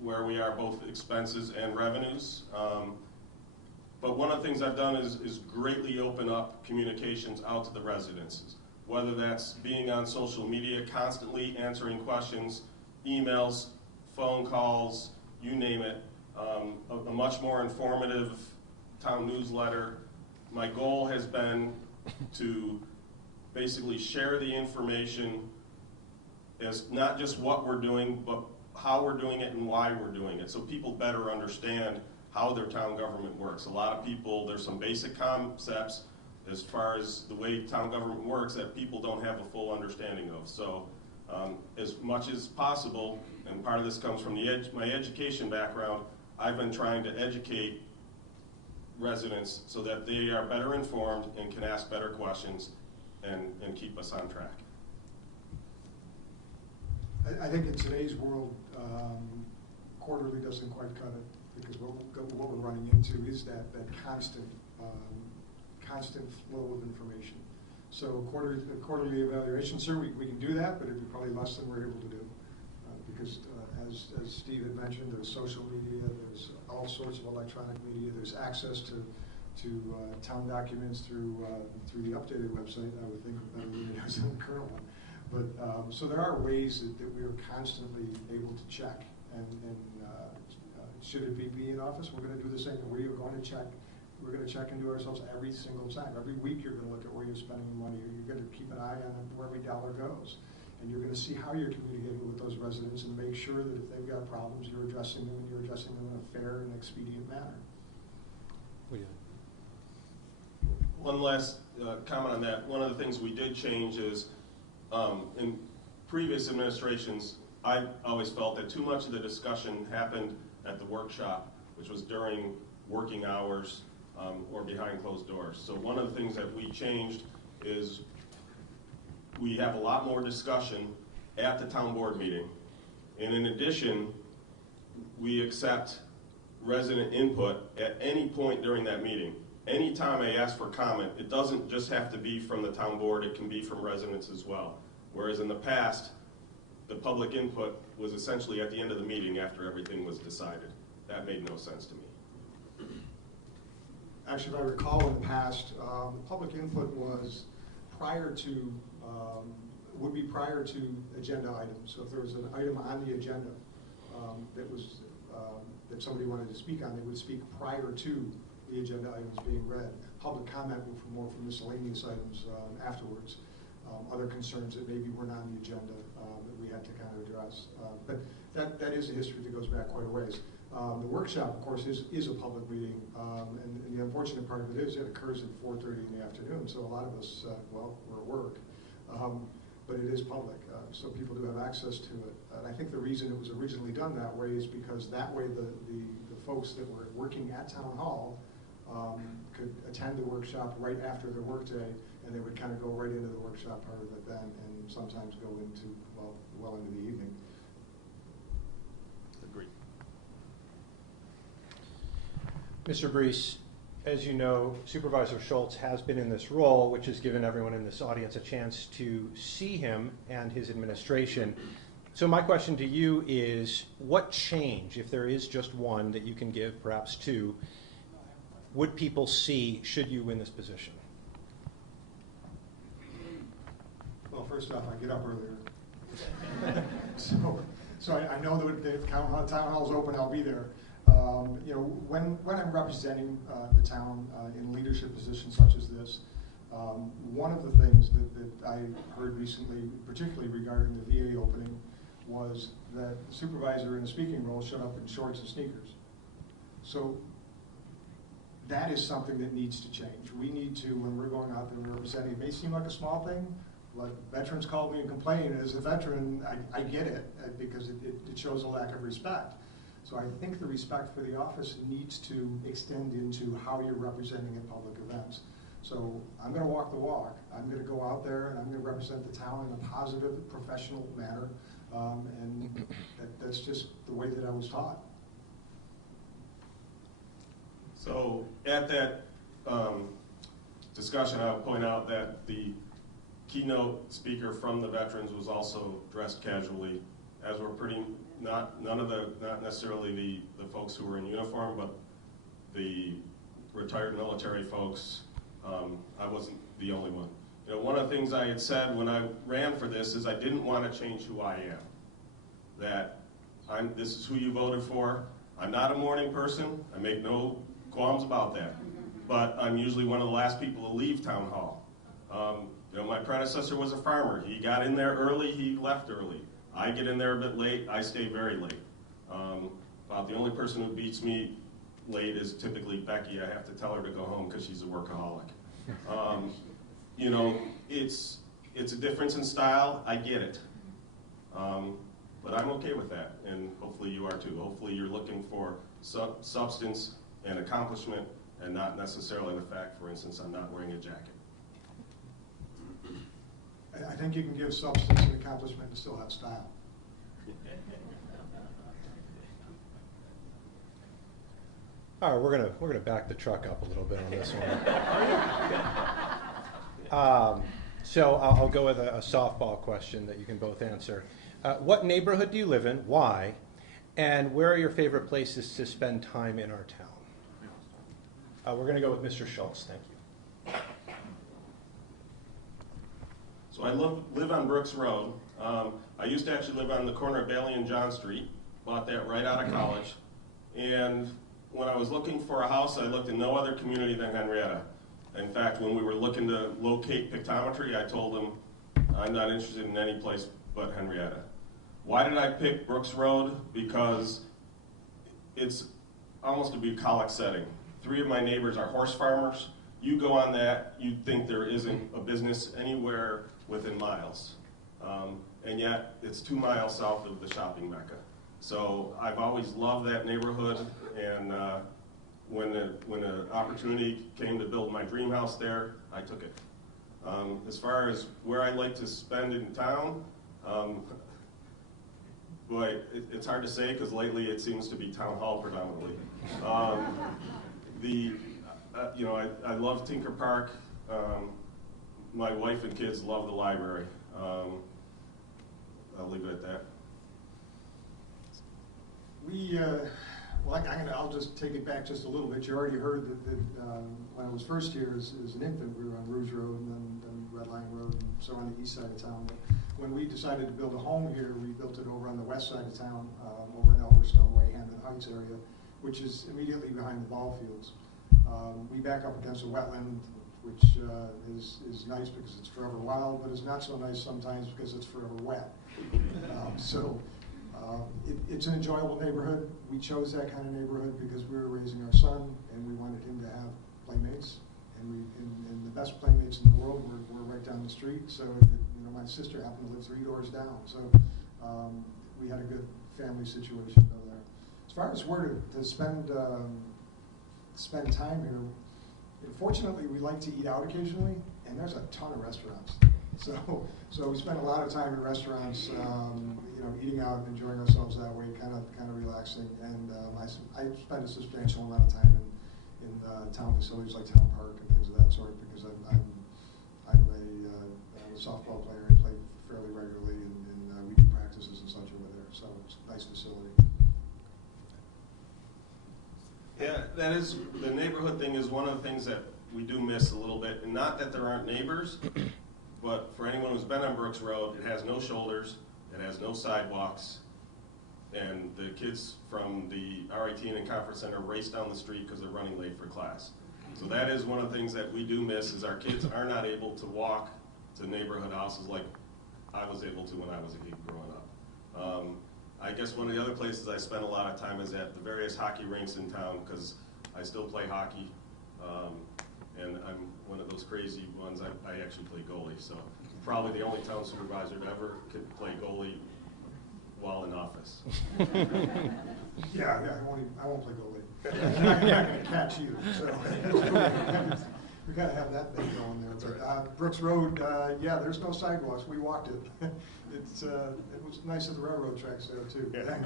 where we are both expenses and revenues. But one of the things I've done is greatly open up communications out to the residents, whether that's being on social media, constantly answering questions, emails, phone calls, you name it. A much more informative town newsletter. My goal has been to basically share the information as not just what we're doing, but how we're doing it and why we're doing it, so people better understand how their town government works. A lot of people, there's some basic concepts as far as the way town government works that people don't have a full understanding of. So as much as possible, and part of this comes from my education background, I've been trying to educate residents so that they are better informed and can ask better questions and keep us on track. I think in today's world, quarterly doesn't quite cut it, because what we're running into is that constant flow of information. So quarterly evaluation, sir, we can do that, but it'd be probably less than we're able to do. Because as Steve had mentioned, there's social media, there's all sorts of electronic media, there's access to town documents through the updated website. I would think better than it is in the current one. But so there are ways that we are constantly able to check. And should it be in office, we're going to do the same. We are going to check. We're going to check into ourselves every single time. Every week you're going to look at where you're spending your money. You're going to keep an eye on where every dollar goes. And you're going to see how you're communicating with those residents and make sure that if they've got problems, you're addressing them and you're addressing them in a fair and expedient manner. One last comment on that. One of the things we did change is in previous administrations, I always felt that too much of the discussion happened at the workshop, which was during working hours or behind closed doors. So one of the things that we changed is we have a lot more discussion at the town board meeting. And in addition, we accept resident input at any point during that meeting. Anytime I ask for comment, it doesn't just have to be from the town board, it can be from residents as well. Whereas in the past, the public input was essentially at the end of the meeting after everything was decided. That made no sense to me. Actually, if I recall in the past, the public input was prior to, would be prior to agenda items. So if there was an item on the agenda that was, that somebody wanted to speak on, they would speak prior to the agenda items being read. Public comment would for more for miscellaneous items afterwards. Other concerns that maybe weren't on the agenda that we had to kind of address. But that is a history that goes back quite a ways. The workshop, of course, is a public meeting, and the unfortunate part of it is it occurs at 4:30 in the afternoon, so a lot of us, well, we're at work. But it is public, so people do have access to it. And I think the reason it was originally done that way is because that way the folks that were working at Town Hall could attend the workshop right after their workday, and they would kind of go right into the workshop part of it then, and sometimes go into, well into the evening. Agreed. Mr. Breese, as you know, Supervisor Schultz has been in this role, which has given everyone in this audience a chance to see him and his administration. So my question to you is, what change, if there is just one that you can give, perhaps two, would people see should you win this position? Well, first off, I get up earlier. so I know that if town hall's open, I'll be there. You know, when I'm representing the town in leadership positions such as this, one of the things that I heard recently, particularly regarding the VA opening, was that the supervisor in a speaking role showed up in shorts and sneakers. So that is something that needs to change. We need to, when we're going out there and representing, it may seem like a small thing, like veterans call me and complain. As a veteran, I get it because it shows a lack of respect. So I think the respect for the office needs to extend into how you're representing at public events. So I'm going to walk the walk. I'm going to go out there and I'm going to represent the town in a positive, professional manner. And that's just the way that I was taught. So at that discussion, I would point out that the keynote speaker from the veterans was also dressed casually, as were not necessarily the folks who were in uniform, but the retired military folks. I wasn't the only one. You know, one of the things I had said when I ran for this is I didn't want to change who I am. That this is who you voted for. I'm not a morning person. I make no qualms about that. But I'm usually one of the last people to leave town hall. You know, my predecessor was a farmer. He got in there early, he left early. I get in there a bit late, I stay very late. About the only person who beats me late is typically Becky. I have to tell her to go home because she's a workaholic. You know, it's a difference in style, I get it. But I'm okay with that, and hopefully you are too. Hopefully you're looking for substance and accomplishment, and not necessarily the fact, for instance, I'm not wearing a jacket. I think you can give substance and accomplishment and still have style. All right, we're gonna back the truck up a little bit on this one. So I'll go with a softball question that you can both answer. What neighborhood do you live in? Why? And where are your favorite places to spend time in our town? We're going to go with Mr. Schultz. Thank you. So I live on Brooks Road. I used to actually live on the corner of Bailey and John Street. Bought that right out of college. And when I was looking for a house, I looked in no other community than Henrietta. In fact, when we were looking to locate pictometry, I told them I'm not interested in any place but Henrietta. Why did I pick Brooks Road? Because it's almost a bucolic setting. 3 of my neighbors are horse farmers. You go on that, you'd think there isn't a business anywhere within miles. And yet, it's 2 miles south of the shopping mecca. So I've always loved that neighborhood, and when the opportunity came to build my dream house there, I took it. As far as where I like to spend in town, boy, it's hard to say because lately it seems to be town hall predominantly. I love Tinker Park. My wife and kids love the library. I'll leave it at that. I'll just take it back just a little bit. You already heard that when I was first here as an infant, we were on Rouge Road and then Red Line Road, and so on the east side of town. But when we decided to build a home here, we built it over on the west side of town, over in Elverstone Way, Hampton Heights area, which is immediately behind the ball fields. We back up against a wetland, which is nice because it's forever wild, but it's not so nice sometimes because it's forever wet. It's an enjoyable neighborhood. We chose that kind of neighborhood because we were raising our son, and we wanted him to have playmates. And the best playmates in the world were right down the street. So my sister happened to live 3 doors down. So we had a good family situation over there. As far as where to spend time here, fortunately we like to eat out occasionally, and there's a ton of restaurants. So we spend a lot of time in restaurants, eating out, enjoying ourselves that way, kind of relaxing. And I spend a substantial amount of time in town facilities like Town Park and things of that sort because I'm a softball player. I play fairly regularly, and we do practices and such over there. So it's a nice facility. Yeah, that is, the neighborhood thing is one of the things that we do miss a little bit. And not that there aren't neighbors, but for anyone who's been on Brooks Road, it has no shoulders, it has no sidewalks, and the kids from the RIT and Conference Center race down the street because they're running late for class. So that is one of the things that we do miss is our kids are not able to walk to neighborhood houses like I was able to when I was a kid growing up. I guess one of the other places I spend a lot of time is at the various hockey rinks in town because I still play hockey. And I'm one of those crazy ones. I actually play goalie, so probably the only town supervisor that ever could play goalie while in office. Yeah, I won't play goalie. I'm not going to catch you, so we got to have that thing going there. But Brooks Road, there's no sidewalks. We walked it. It was nice at the railroad tracks there too. Yeah.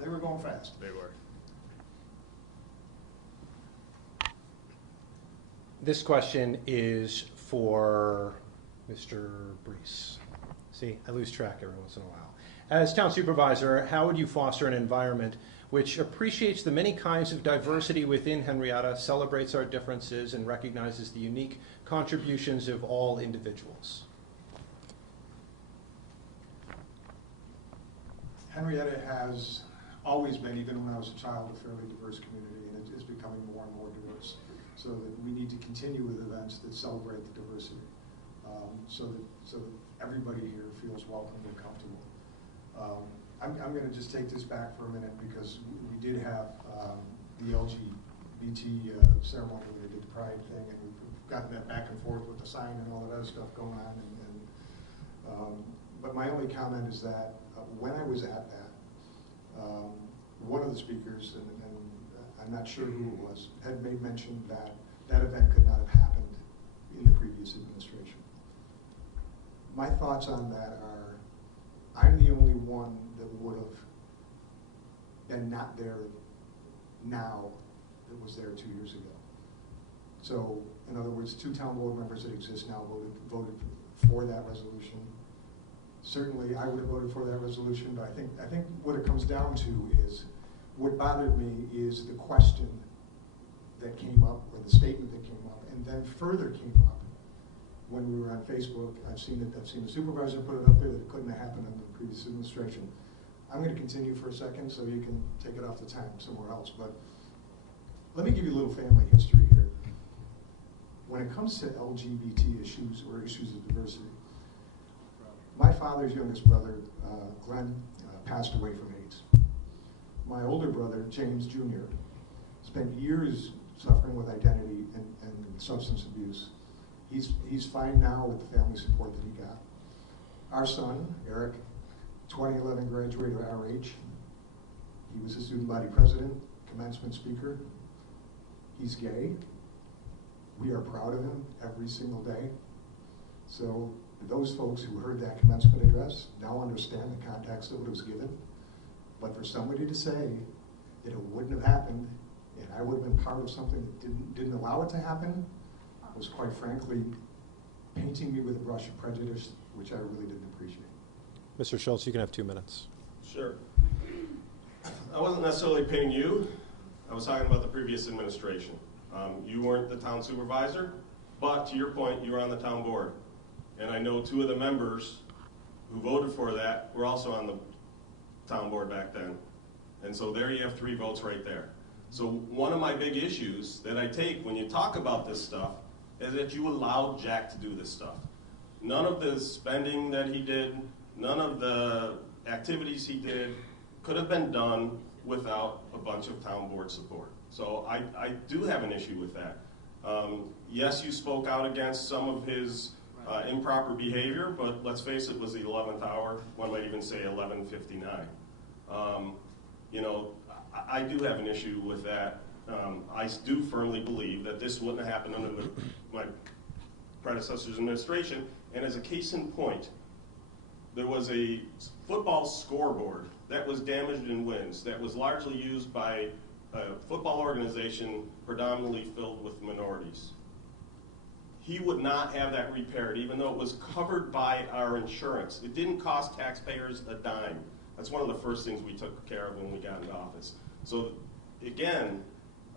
They were going fast. They were. This question is for Mr. Breese. See, I lose track every once in a while. As town supervisor, how would you foster an environment which appreciates the many kinds of diversity within Henrietta, celebrates our differences, and recognizes the unique contributions of all individuals? Henrietta has always been, even when I was a child, a fairly diverse community, and it is becoming more and more diverse. So that we need to continue with events that celebrate the diversity, so that everybody here feels welcome and comfortable. I'm going to just take this back for a minute because we did have the LGBT ceremony when they did the Pride thing, and we've gotten that back and forth with the sign and all that other stuff going on. But my only comment is that when I was at that, one of the speakers, and I'm not sure who it was, had made mention that that event could not have happened in the previous administration. My thoughts on that are, I'm the only one that would have been not there now that was there 2 years ago. So, in other words, 2 town board members that exist now voted for that resolution. Certainly, I would have voted for that resolution, but I think what it comes down to is, what bothered me is the question that came up, or the statement that came up, and then further came up when we were on Facebook. I've seen the supervisor put it up there that it couldn't have happened under the previous administration. I'm going to continue for a second so you can take it off the time somewhere else, but let me give you a little family history here. When it comes to LGBT issues or issues of diversity, My father's youngest brother, Glenn, passed away from AIDS. My older brother, James Jr., spent years suffering with identity and substance abuse. He's fine now with the family support that he got. Our son, Eric, 2011 graduated of RH. He was a student body president, commencement speaker. He's gay. We are proud of him every single day. So those folks who heard that commencement address now understand the context of what was given. But for somebody to say that it wouldn't have happened and I would have been part of something that didn't allow it to happen was, quite frankly, painting me with a brush of prejudice, which I really didn't appreciate. Mr. Schultz, you can have 2 minutes. Sure. I wasn't necessarily painting you. I was talking about the previous administration. You weren't the town supervisor, but to your point, you were on the town board. And I know 2 of the members who voted for that were also on the town board back then. And so there you have 3 votes right there. So one of my big issues that I take when you talk about this stuff is that you allowed Jack to do this stuff. None of the spending that he did, none of the activities he did could have been done without a bunch of town board support. So I do have an issue with that. Yes, you spoke out against some of his improper behavior, but let's face it, it was the 11th hour. One might even say 11:59. You know, I do have an issue with that. I do firmly believe that this wouldn't have happened under my predecessor's administration. And as a case in point, there was a football scoreboard that was damaged in winds that was largely used by a football organization predominantly filled with minorities. He would not have that repaired, even though it was covered by our insurance. It didn't cost taxpayers a dime. That's one of the first things we took care of when we got into office. So again,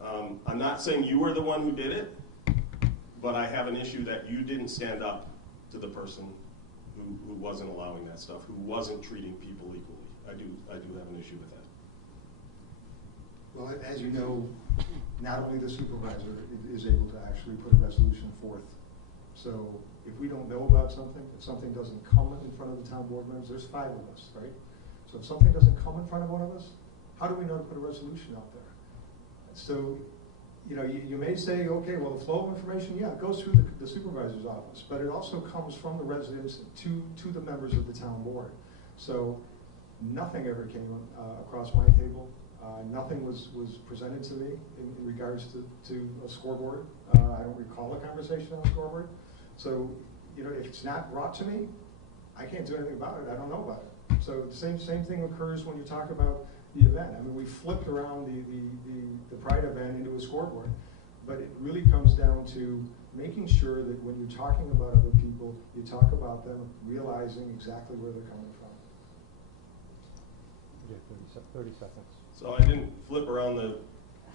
I'm not saying you were the one who did it, but I have an issue that you didn't stand up to the person who wasn't allowing that stuff, who wasn't treating people equally. I do have an issue with that. Well, as you know, not only the supervisor is able to actually put a resolution forth. So if we don't know about something, if something doesn't come in front of the town board members, there's 5 of us, right? So if something doesn't come in front of one of us, how do we know to put a resolution out there? So, you know, you may say, okay, well, the flow of information, yeah, it goes through the supervisor's office, but it also comes from the residents to the members of the town board. So nothing ever came across my table. Nothing was presented to me in regards to a scoreboard. I don't recall a conversation on a scoreboard. So, you know, if it's not brought to me, I can't do anything about it. I don't know about it. So the same thing occurs when you talk about the event. I mean, we flipped around the Pride event into a scoreboard, but it really comes down to making sure that when you're talking about other people, you talk about them realizing exactly where they're coming from. Yeah, 30 seconds. So I didn't flip around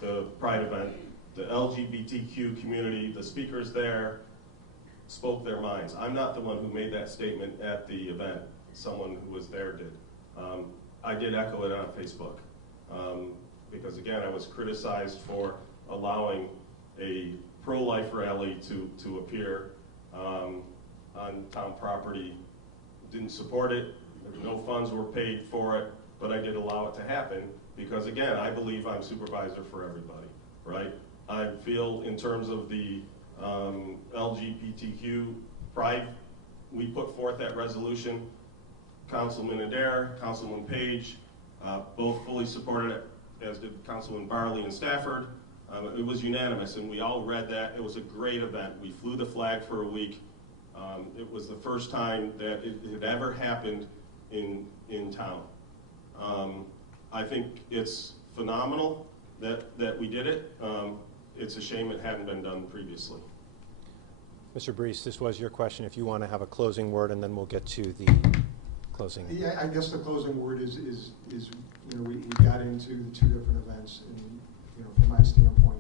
the Pride event. The LGBTQ community, the speakers there spoke their minds. I'm not the one who made that statement at the event. Someone who was there did. I did echo it on Facebook because, again, I was criticized for allowing a pro-life rally to appear on town property. Didn't support it. No funds were paid for it, but I did allow it to happen because, again, I believe I'm supervisor for everybody, right? I feel in terms of the LGBTQ pride, we put forth that resolution. Councilman Adair, Councilman Page, both fully supported it, as did Councilman Barley and Stafford. It was unanimous, and we all read that. It was a great event. We flew the flag for a week. It was the first time that it had ever happened in town. I think it's phenomenal that we did it. It's a shame it hadn't been done previously. Mr. Breese, this was your question. If you want to have a closing word, and then we'll get to the closing. Yeah, I guess the closing word is you know, we got into the 2 different events, and you know, from my standpoint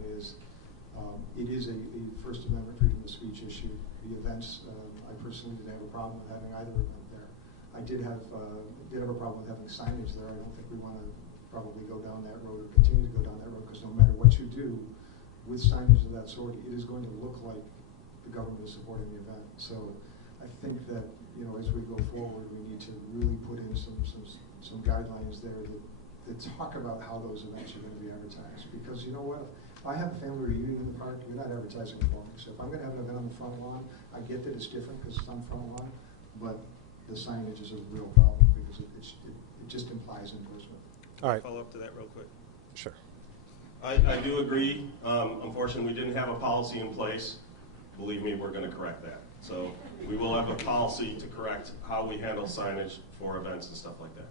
it is a First Amendment freedom of speech issue. The events, I personally didn't have a problem with having either event there. I did have a problem with having signage there. I don't think we want to probably go down that road or continue to go down that road, because no matter what you do with signage of that sort, it is going to look like the government is supporting the event. So I think that you know, as we go forward, we need to really put in some guidelines there that talk about how those events are going to be advertised. Because you know what? If I have a family reunion in the park, you're not advertising for me. So if I'm going to have an event on the front lawn, I get that it's different because it's on the front lawn, but the signage is a real problem because it just implies endorsement. All right. Follow up to that real quick. Sure. I do agree. Unfortunately, we didn't have a policy in place. Believe me, we're going to correct that. So we will have a policy to correct how we handle signage for events and stuff like that.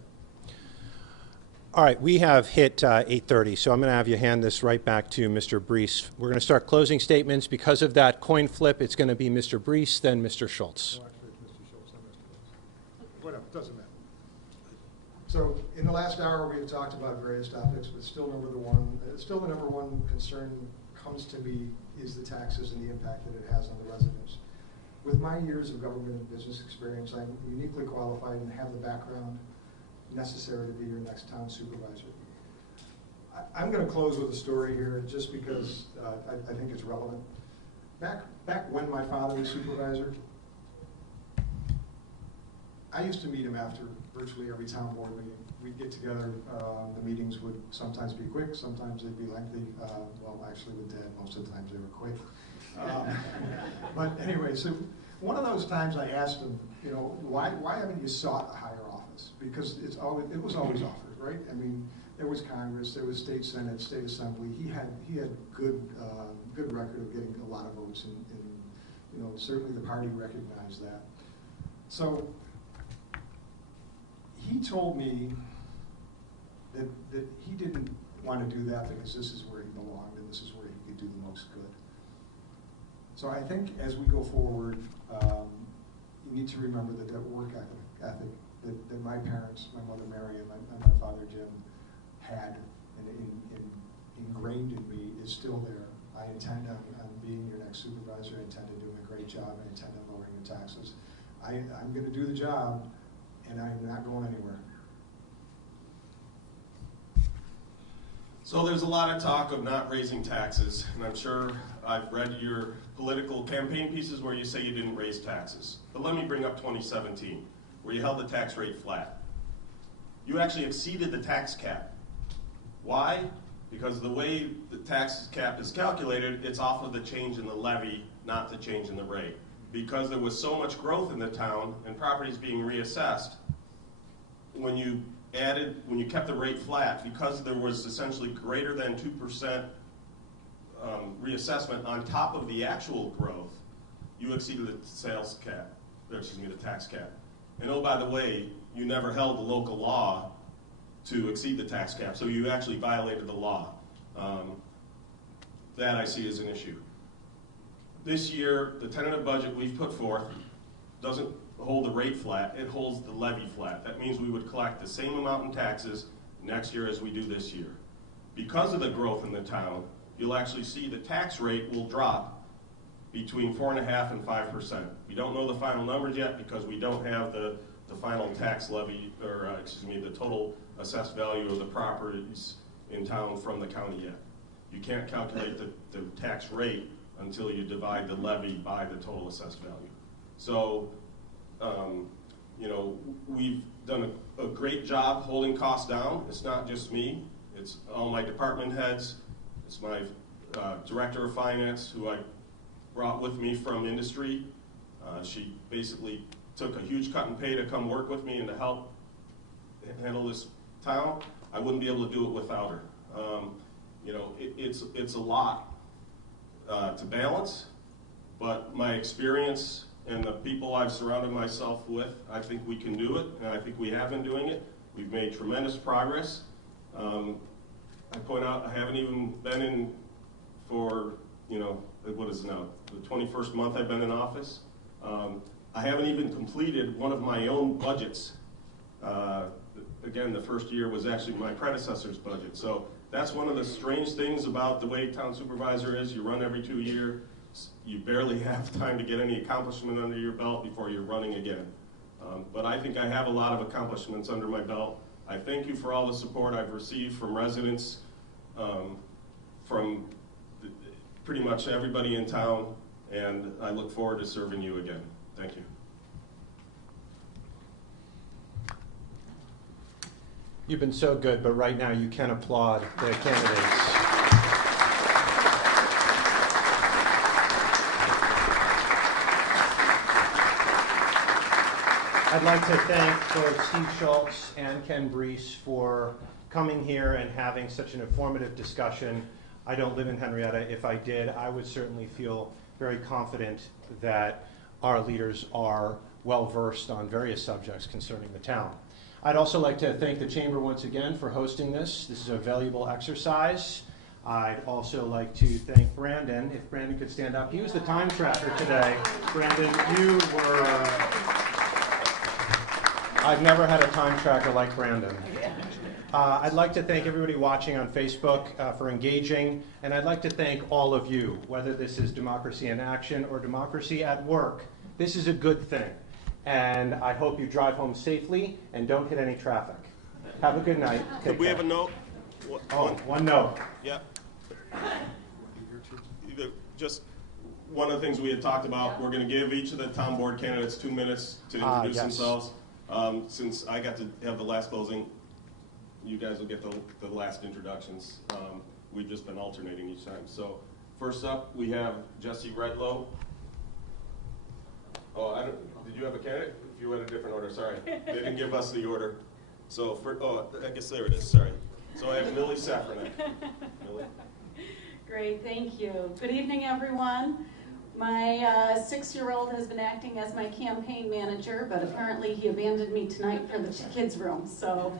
All right, we have hit 8:30, so I'm going to have you hand this right back to Mr. Breese. We're going to start closing statements. Because of that coin flip, it's going to be Mr. Breese, then Mr. Schultz. No, actually, it's Mr. Schultz, not Mr. Breese. Whatever, doesn't matter. So in the last hour, we have talked about various topics, but still the number one concern comes to me is the taxes and the impact that it has on the residents. With my years of government and business experience, I'm uniquely qualified and have the background necessary to be your next town supervisor. I'm going to close with a story here just because I think it's relevant. Back when my father was supervisor, I used to meet him after virtually every town board meeting. We'd get together. The meetings would sometimes be quick, sometimes they'd be lengthy. Well, actually with Dad, most of the times they were quick. But anyway, so one of those times I asked him, you know, why haven't you sought a higher office? Because it was always offered, right? I mean, there was Congress, there was state Senate, state Assembly. He had good record of getting a lot of votes, and you know, certainly the party recognized that. So he told me that he didn't want to do that because this is where he belonged and this is where he could do the most good. So I think as we go forward, you need to remember that work ethic that my parents, my mother Mary and my father Jim had and ingrained in me is still there. I intend on being your next supervisor. I intend on doing a great job. I intend on lowering the taxes. I'm going to do the job, and I'm not going anywhere. So there's a lot of talk of not raising taxes, and I'm sure I've read your political campaign pieces where you say you didn't raise taxes. But let me bring up 2017, where you held the tax rate flat. You actually exceeded the tax cap. Why? Because the way the tax cap is calculated, it's off of the change in the levy, not the change in the rate. Because there was so much growth in the town and properties being reassessed, when you kept the rate flat, because there was essentially greater than 2% reassessment on top of the actual growth, you exceeded the the tax cap. And oh, by the way, you never held the local law to exceed the tax cap, so you actually violated the law. That I see as an issue. This year, the tentative budget we've put forth doesn't hold the rate flat, it holds the levy flat. That means we would collect the same amount in taxes next year as we do this year. Because of the growth in the town, you'll actually see the tax rate will drop between 4.5% and 5%. We don't know the final numbers yet because we don't have the final tax levy, or the total assessed value of the properties in town from the county yet. You can't calculate the tax rate until you divide the levy by the total assessed value. So, you know, we've done a great job holding costs down. It's not just me, it's all my department heads, it's my director of finance, who I brought with me from industry. She basically took a huge cut in pay to come work with me and to help handle this town. I wouldn't be able to do it without her. You know, it's a lot to balance, but my experience and the people I've surrounded myself with, I think we can do it, and I think we have been doing it. We've made tremendous progress. I point out I haven't even been in for, you know, what is it now, the 21st month I've been in office. I haven't even completed one of my own budgets. Again, the first year was actually my predecessor's budget. So that's one of the strange things about the way town supervisor is. You run every 2 years. You barely have time to get any accomplishment under your belt before you're running again. But I think I have a lot of accomplishments under my belt. I thank you for all the support I've received from residents, from pretty much everybody in town, and I look forward to serving you again. Thank you. You've been so good, but right now you can applaud the candidates. I'd like to thank both Steve Schultz and Ken Breese for coming here and having such an informative discussion. I don't live in Henrietta. If I did, I would certainly feel very confident that our leaders are well-versed on various subjects concerning the town. I'd also like to thank the Chamber once again for hosting this. This is a valuable exercise. I'd also like to thank Brandon. If Brandon could stand up. He was the time tracker today. Brandon, you were... I've never had a time tracker like Brandon. I'd like to thank everybody watching on Facebook for engaging, and I'd like to thank all of you, whether this is Democracy in Action or Democracy at Work. This is a good thing, and I hope you drive home safely and don't hit any traffic. Have a good night. Could we have a note? One note. Yeah. Just one of the things we had talked about, we're going to give each of the town board candidates 2 minutes to introduce themselves. Since I got to have the last closing, you guys will get the last introductions. We've just been alternating each time. So first up, we have Jesse Redlow. Oh, did you have a candidate? If you went a different order, sorry. They didn't give us the order. So, I guess there it is, sorry. So I have Millie Safranek. Millie. Great, thank you. Good evening, everyone. My 6-year-old has been acting as my campaign manager, but apparently he abandoned me tonight for the kids' room. So,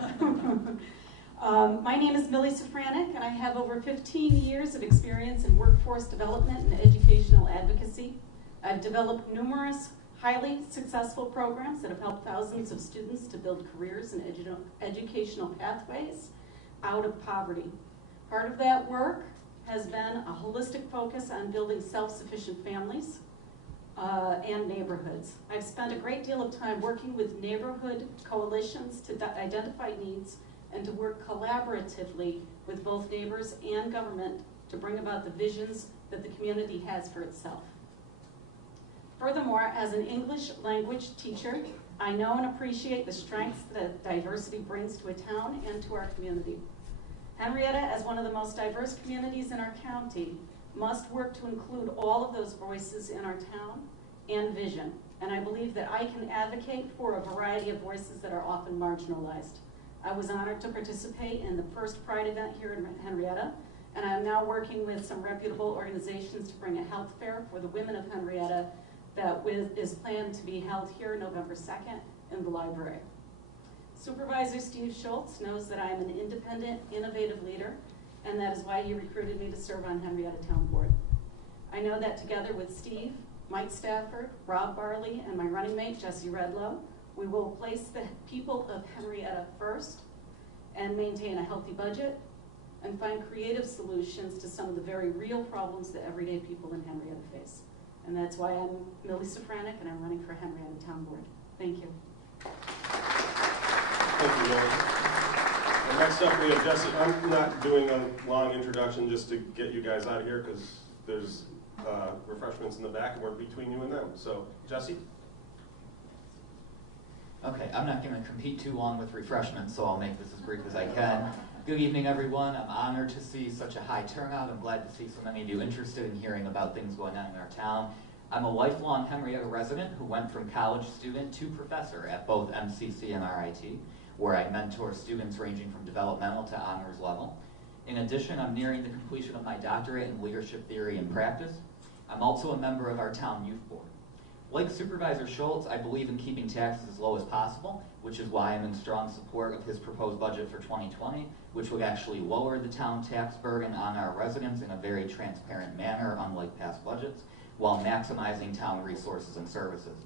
my name is Millie Safranek, and I have over 15 years of experience in workforce development and educational advocacy. I've developed numerous highly successful programs that have helped thousands of students to build careers and educational pathways out of poverty. Part of that work has been a holistic focus on building self-sufficient families and neighborhoods. I've spent a great deal of time working with neighborhood coalitions to identify needs and to work collaboratively with both neighbors and government to bring about the visions that the community has for itself. Furthermore, as an English language teacher, I know and appreciate the strengths that diversity brings to a town and to our community. Henrietta, as one of the most diverse communities in our county, must work to include all of those voices in our town and vision. And I believe that I can advocate for a variety of voices that are often marginalized. I was honored to participate in the first Pride event here in Henrietta, and I am now working with some reputable organizations to bring a health fair for the women of Henrietta that is planned to be held here November 2nd in the library. Supervisor Steve Schultz knows that I am an independent, innovative leader, and that is why he recruited me to serve on Henrietta Town Board. I know that together with Steve, Mike Stafford, Rob Barley, and my running mate, Jesse Redlow, we will place the people of Henrietta first and maintain a healthy budget and find creative solutions to some of the very real problems that everyday people in Henrietta face. And that's why I'm Millie Safranek, and I'm running for Henrietta Town Board. Thank you. Thank you, Millie. And next up, we have Jesse. I'm not doing a long introduction just to get you guys out of here because there's refreshments in the back, and we're between you and them. So, Jesse? Okay, I'm not going to compete too long with refreshments, so I'll make this as brief as I can. Good evening, everyone. I'm honored to see such a high turnout. I'm glad to see so many of you interested in hearing about things going on in our town. I'm a lifelong Henrietta resident who went from college student to professor at both MCC and RIT, where I mentor students ranging from developmental to honors level. In addition, I'm nearing the completion of my doctorate in leadership theory and practice. I'm also a member of our town youth board. Like Supervisor Schultz, I believe in keeping taxes as low as possible, which is why I'm in strong support of his proposed budget for 2020, which would actually lower the town tax burden on our residents in a very transparent manner, unlike past budgets, while maximizing town resources and services.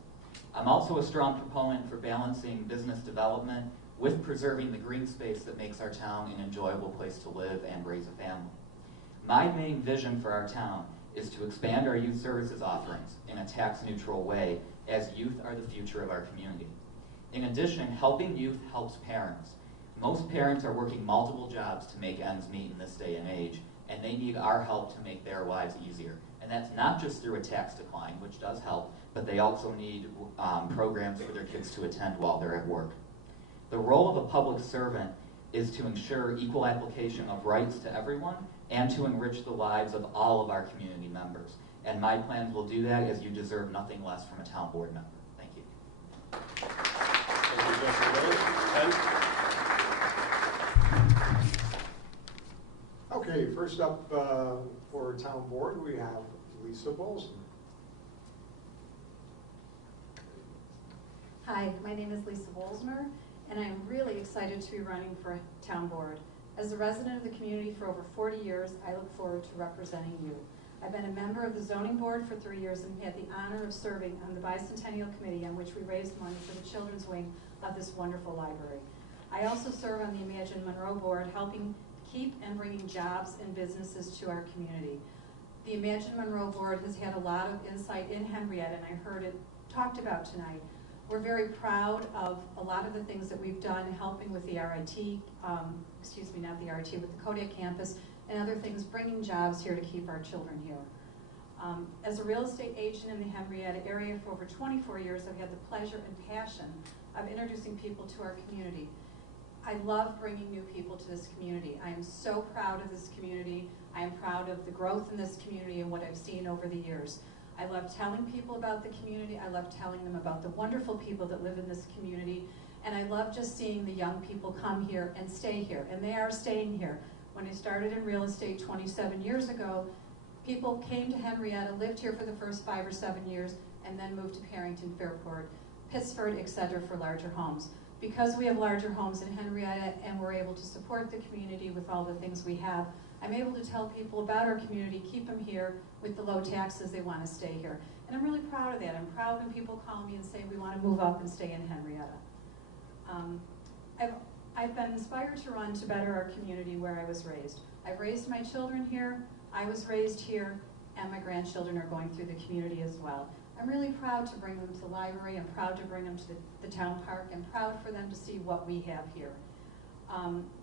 I'm also a strong proponent for balancing business development with preserving the green space that makes our town an enjoyable place to live and raise a family. My main vision for our town is to expand our youth services offerings in a tax-neutral way, as youth are the future of our community. In addition, helping youth helps parents. Most parents are working multiple jobs to make ends meet in this day and age, and they need our help to make their lives easier. And that's not just through a tax decline, which does help, but they also need programs for their kids to attend while they're at work. The role of a public servant is to ensure equal application of rights to everyone and to enrich the lives of all of our community members. And my plans will do that, as you deserve nothing less from a town board member. Thank you. Thank you, Justin Rose. Okay, first up for town board, we have Lisa Bolson. Hi, my name is Lisa Wolzner, and I am really excited to be running for town board. As a resident of the community for over 40 years, I look forward to representing you. I've been a member of the zoning board for 3 years and had the honor of serving on the bicentennial committee on which we raised money for the children's wing of this wonderful library. I also serve on the Imagine Monroe board, helping keep and bringing jobs and businesses to our community. The Imagine Monroe board has had a lot of insight in Henrietta, and I heard it talked about tonight. We're very proud of a lot of the things that we've done helping with the RIT, not the RIT, with the Kodak campus and other things, bringing jobs here to keep our children here. As a real estate agent in the Henrietta area for over 24 years, I've had the pleasure and passion of introducing people to our community. I love bringing new people to this community. I am so proud of this community. I am proud of the growth in this community and what I've seen over the years. I love telling people about the community. I love telling them about the wonderful people that live in this community. And I love just seeing the young people come here and stay here. And they are staying here. When I started in real estate 27 years ago, people came to Henrietta, lived here for the first 5 or 7 years, and then moved to Parrington, Fairport, Pittsford, etc. for larger homes. Because we have larger homes in Henrietta and we're able to support the community with all the things we have, I'm able to tell people about our community, keep them here with the low taxes, they want to stay here. And I'm really proud of that. I'm proud when people call me and say we want to move up and stay in Henrietta. I've been inspired to run to better our community where I was raised. I've raised my children here, I was raised here, and my grandchildren are going through the community as well. I'm really proud to bring them to the library. I'm proud to bring them to the town park. I'm proud for them to see what we have here.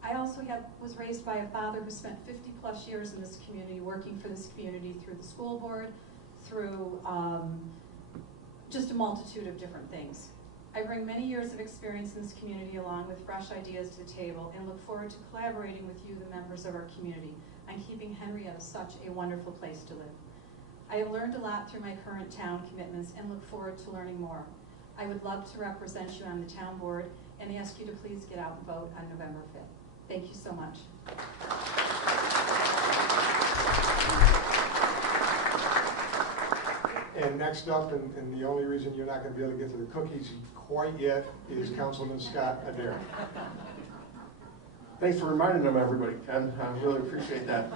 I also was raised by a father who spent 50 plus years in this community, working for this community through the school board, through just a multitude of different things. I bring many years of experience in this community along with fresh ideas to the table and look forward to collaborating with you, the members of our community, on keeping Henrietta such a wonderful place to live. I have learned a lot through my current town commitments and look forward to learning more. I would love to represent you on the town board and ask you to please get out and vote on November 5th. Thank you so much. And next up, and the only reason you're not going to be able to get to the cookies quite yet, is Councilman Scott Adair. Thanks for reminding them, everybody, Ken. I really appreciate that.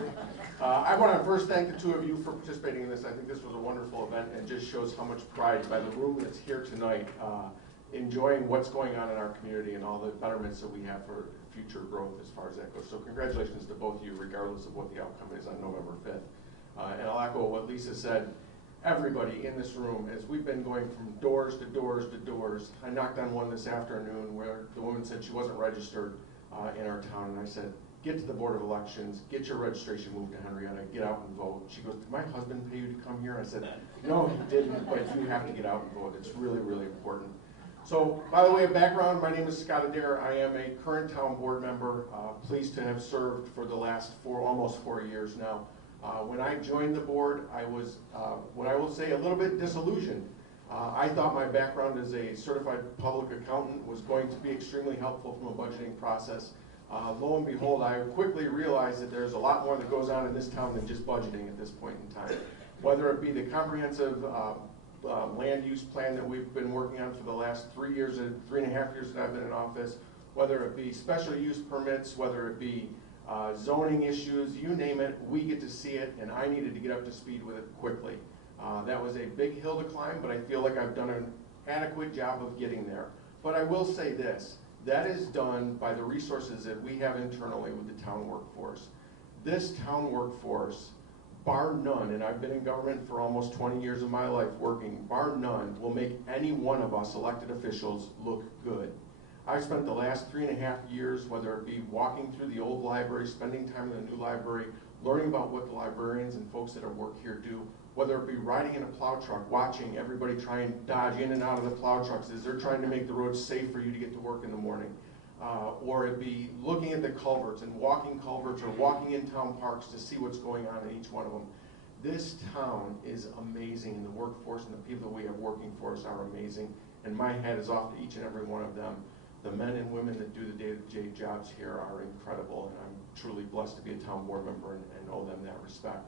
I want to first thank the two of you for participating in this. I think this was a wonderful event and just shows how much pride by the room that's here tonight, enjoying what's going on in our community and all the betterments that we have for future growth as far as that goes. So congratulations to both of you, regardless of what the outcome is on November 5th. And I'll echo what Lisa said. Everybody in this room, as we've been going from doors to doors to doors, I knocked on one this afternoon where the woman said she wasn't registered in our town, and I said, get to the Board of Elections, get your registration moved to Henrietta, get out and vote. She goes, did my husband pay you to come here? I said, no, he didn't, but you have to get out and vote. It's really, really important. So, by the way of background, my name is Scott Adair. I am a current town board member, pleased to have served for the last almost 4 years now. When I joined the board, I was, what I will say, a little bit disillusioned. I thought my background as a certified public accountant was going to be extremely helpful from a budgeting process. Lo and behold, I quickly realized that there's a lot more that goes on in this town than just budgeting at this point in time. Whether it be the comprehensive land use plan that we've been working on for the last 3 years, 3.5 years that I've been in office, whether it be special use permits, whether it be zoning issues, you name it, we get to see it, and I needed to get up to speed with it quickly. That was a big hill to climb, but I feel like I've done an adequate job of getting there. But I will say this, that is done by the resources that we have internally with the town workforce. This town workforce, bar none, and I've been in government for almost 20 years of my life working, bar none, will make any one of us elected officials look good. I've spent the last 3.5 years, whether it be walking through the old library, spending time in the new library, learning about what the librarians and folks that work here do, whether it be riding in a plow truck, watching everybody try and dodge in and out of the plow trucks as they're trying to make the roads safe for you to get to work in the morning. or it be looking at the culverts and walking culverts or walking in town parks to see what's going on in each one of them. This town is amazing, and the workforce and the people that we have working for us are amazing, and my hat is off to each and every one of them. The men and women that do the day-to-day jobs here are incredible, and I'm truly blessed to be a town board member and owe them that respect.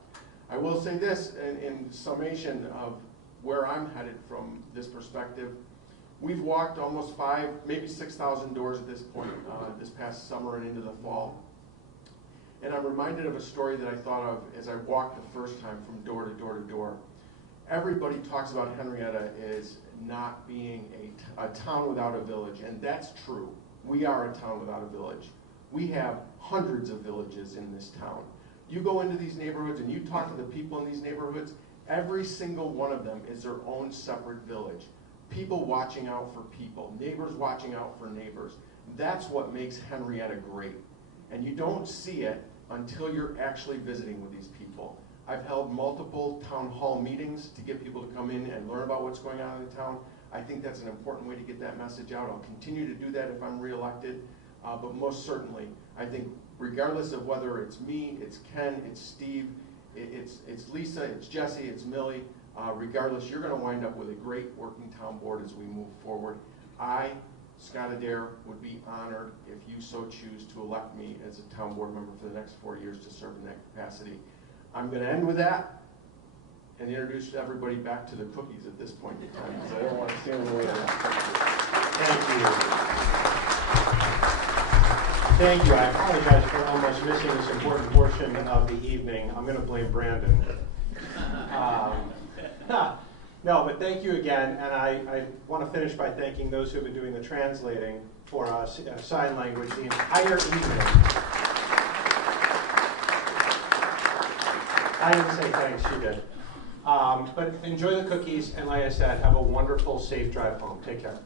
I will say this in summation of where I'm headed from this perspective. We've walked almost 5,000, maybe 6,000 doors at this point, this past summer and into the fall. And I'm reminded of a story that I thought of as I walked the first time from door to door to door. Everybody talks about Henrietta as not being a town without a village, and that's true. We are a town without a village. We have hundreds of villages in this town. You go into these neighborhoods and you talk to the people in these neighborhoods, every single one of them is their own separate village. People watching out for people, neighbors watching out for neighbors. That's what makes Henrietta great. And you don't see it until you're actually visiting with these people. I've held multiple town hall meetings to get people to come in and learn about what's going on in the town. I think that's an important way to get that message out. I'll continue to do that if I'm reelected. But most certainly, I think regardless of whether it's me, it's Ken, it's Steve, it's Lisa, it's Jesse, it's Millie, regardless, you're going to wind up with a great working town board as we move forward. I, Scott Adair, would be honored if you so choose to elect me as a town board member for the next 4 years to serve in that capacity. I'm going to end with that and introduce everybody back to the cookies at this point in time, because I don't want to stand in the way of that. Thank you. Thank you. I apologize for almost missing this important portion of the evening. I'm going to blame Brandon. No, but thank you again, and I want to finish by thanking those who have been doing the translating for us, sign language, the entire evening. I didn't say thanks, you did. But enjoy the cookies, and like I said, have a wonderful, safe drive home. Take care.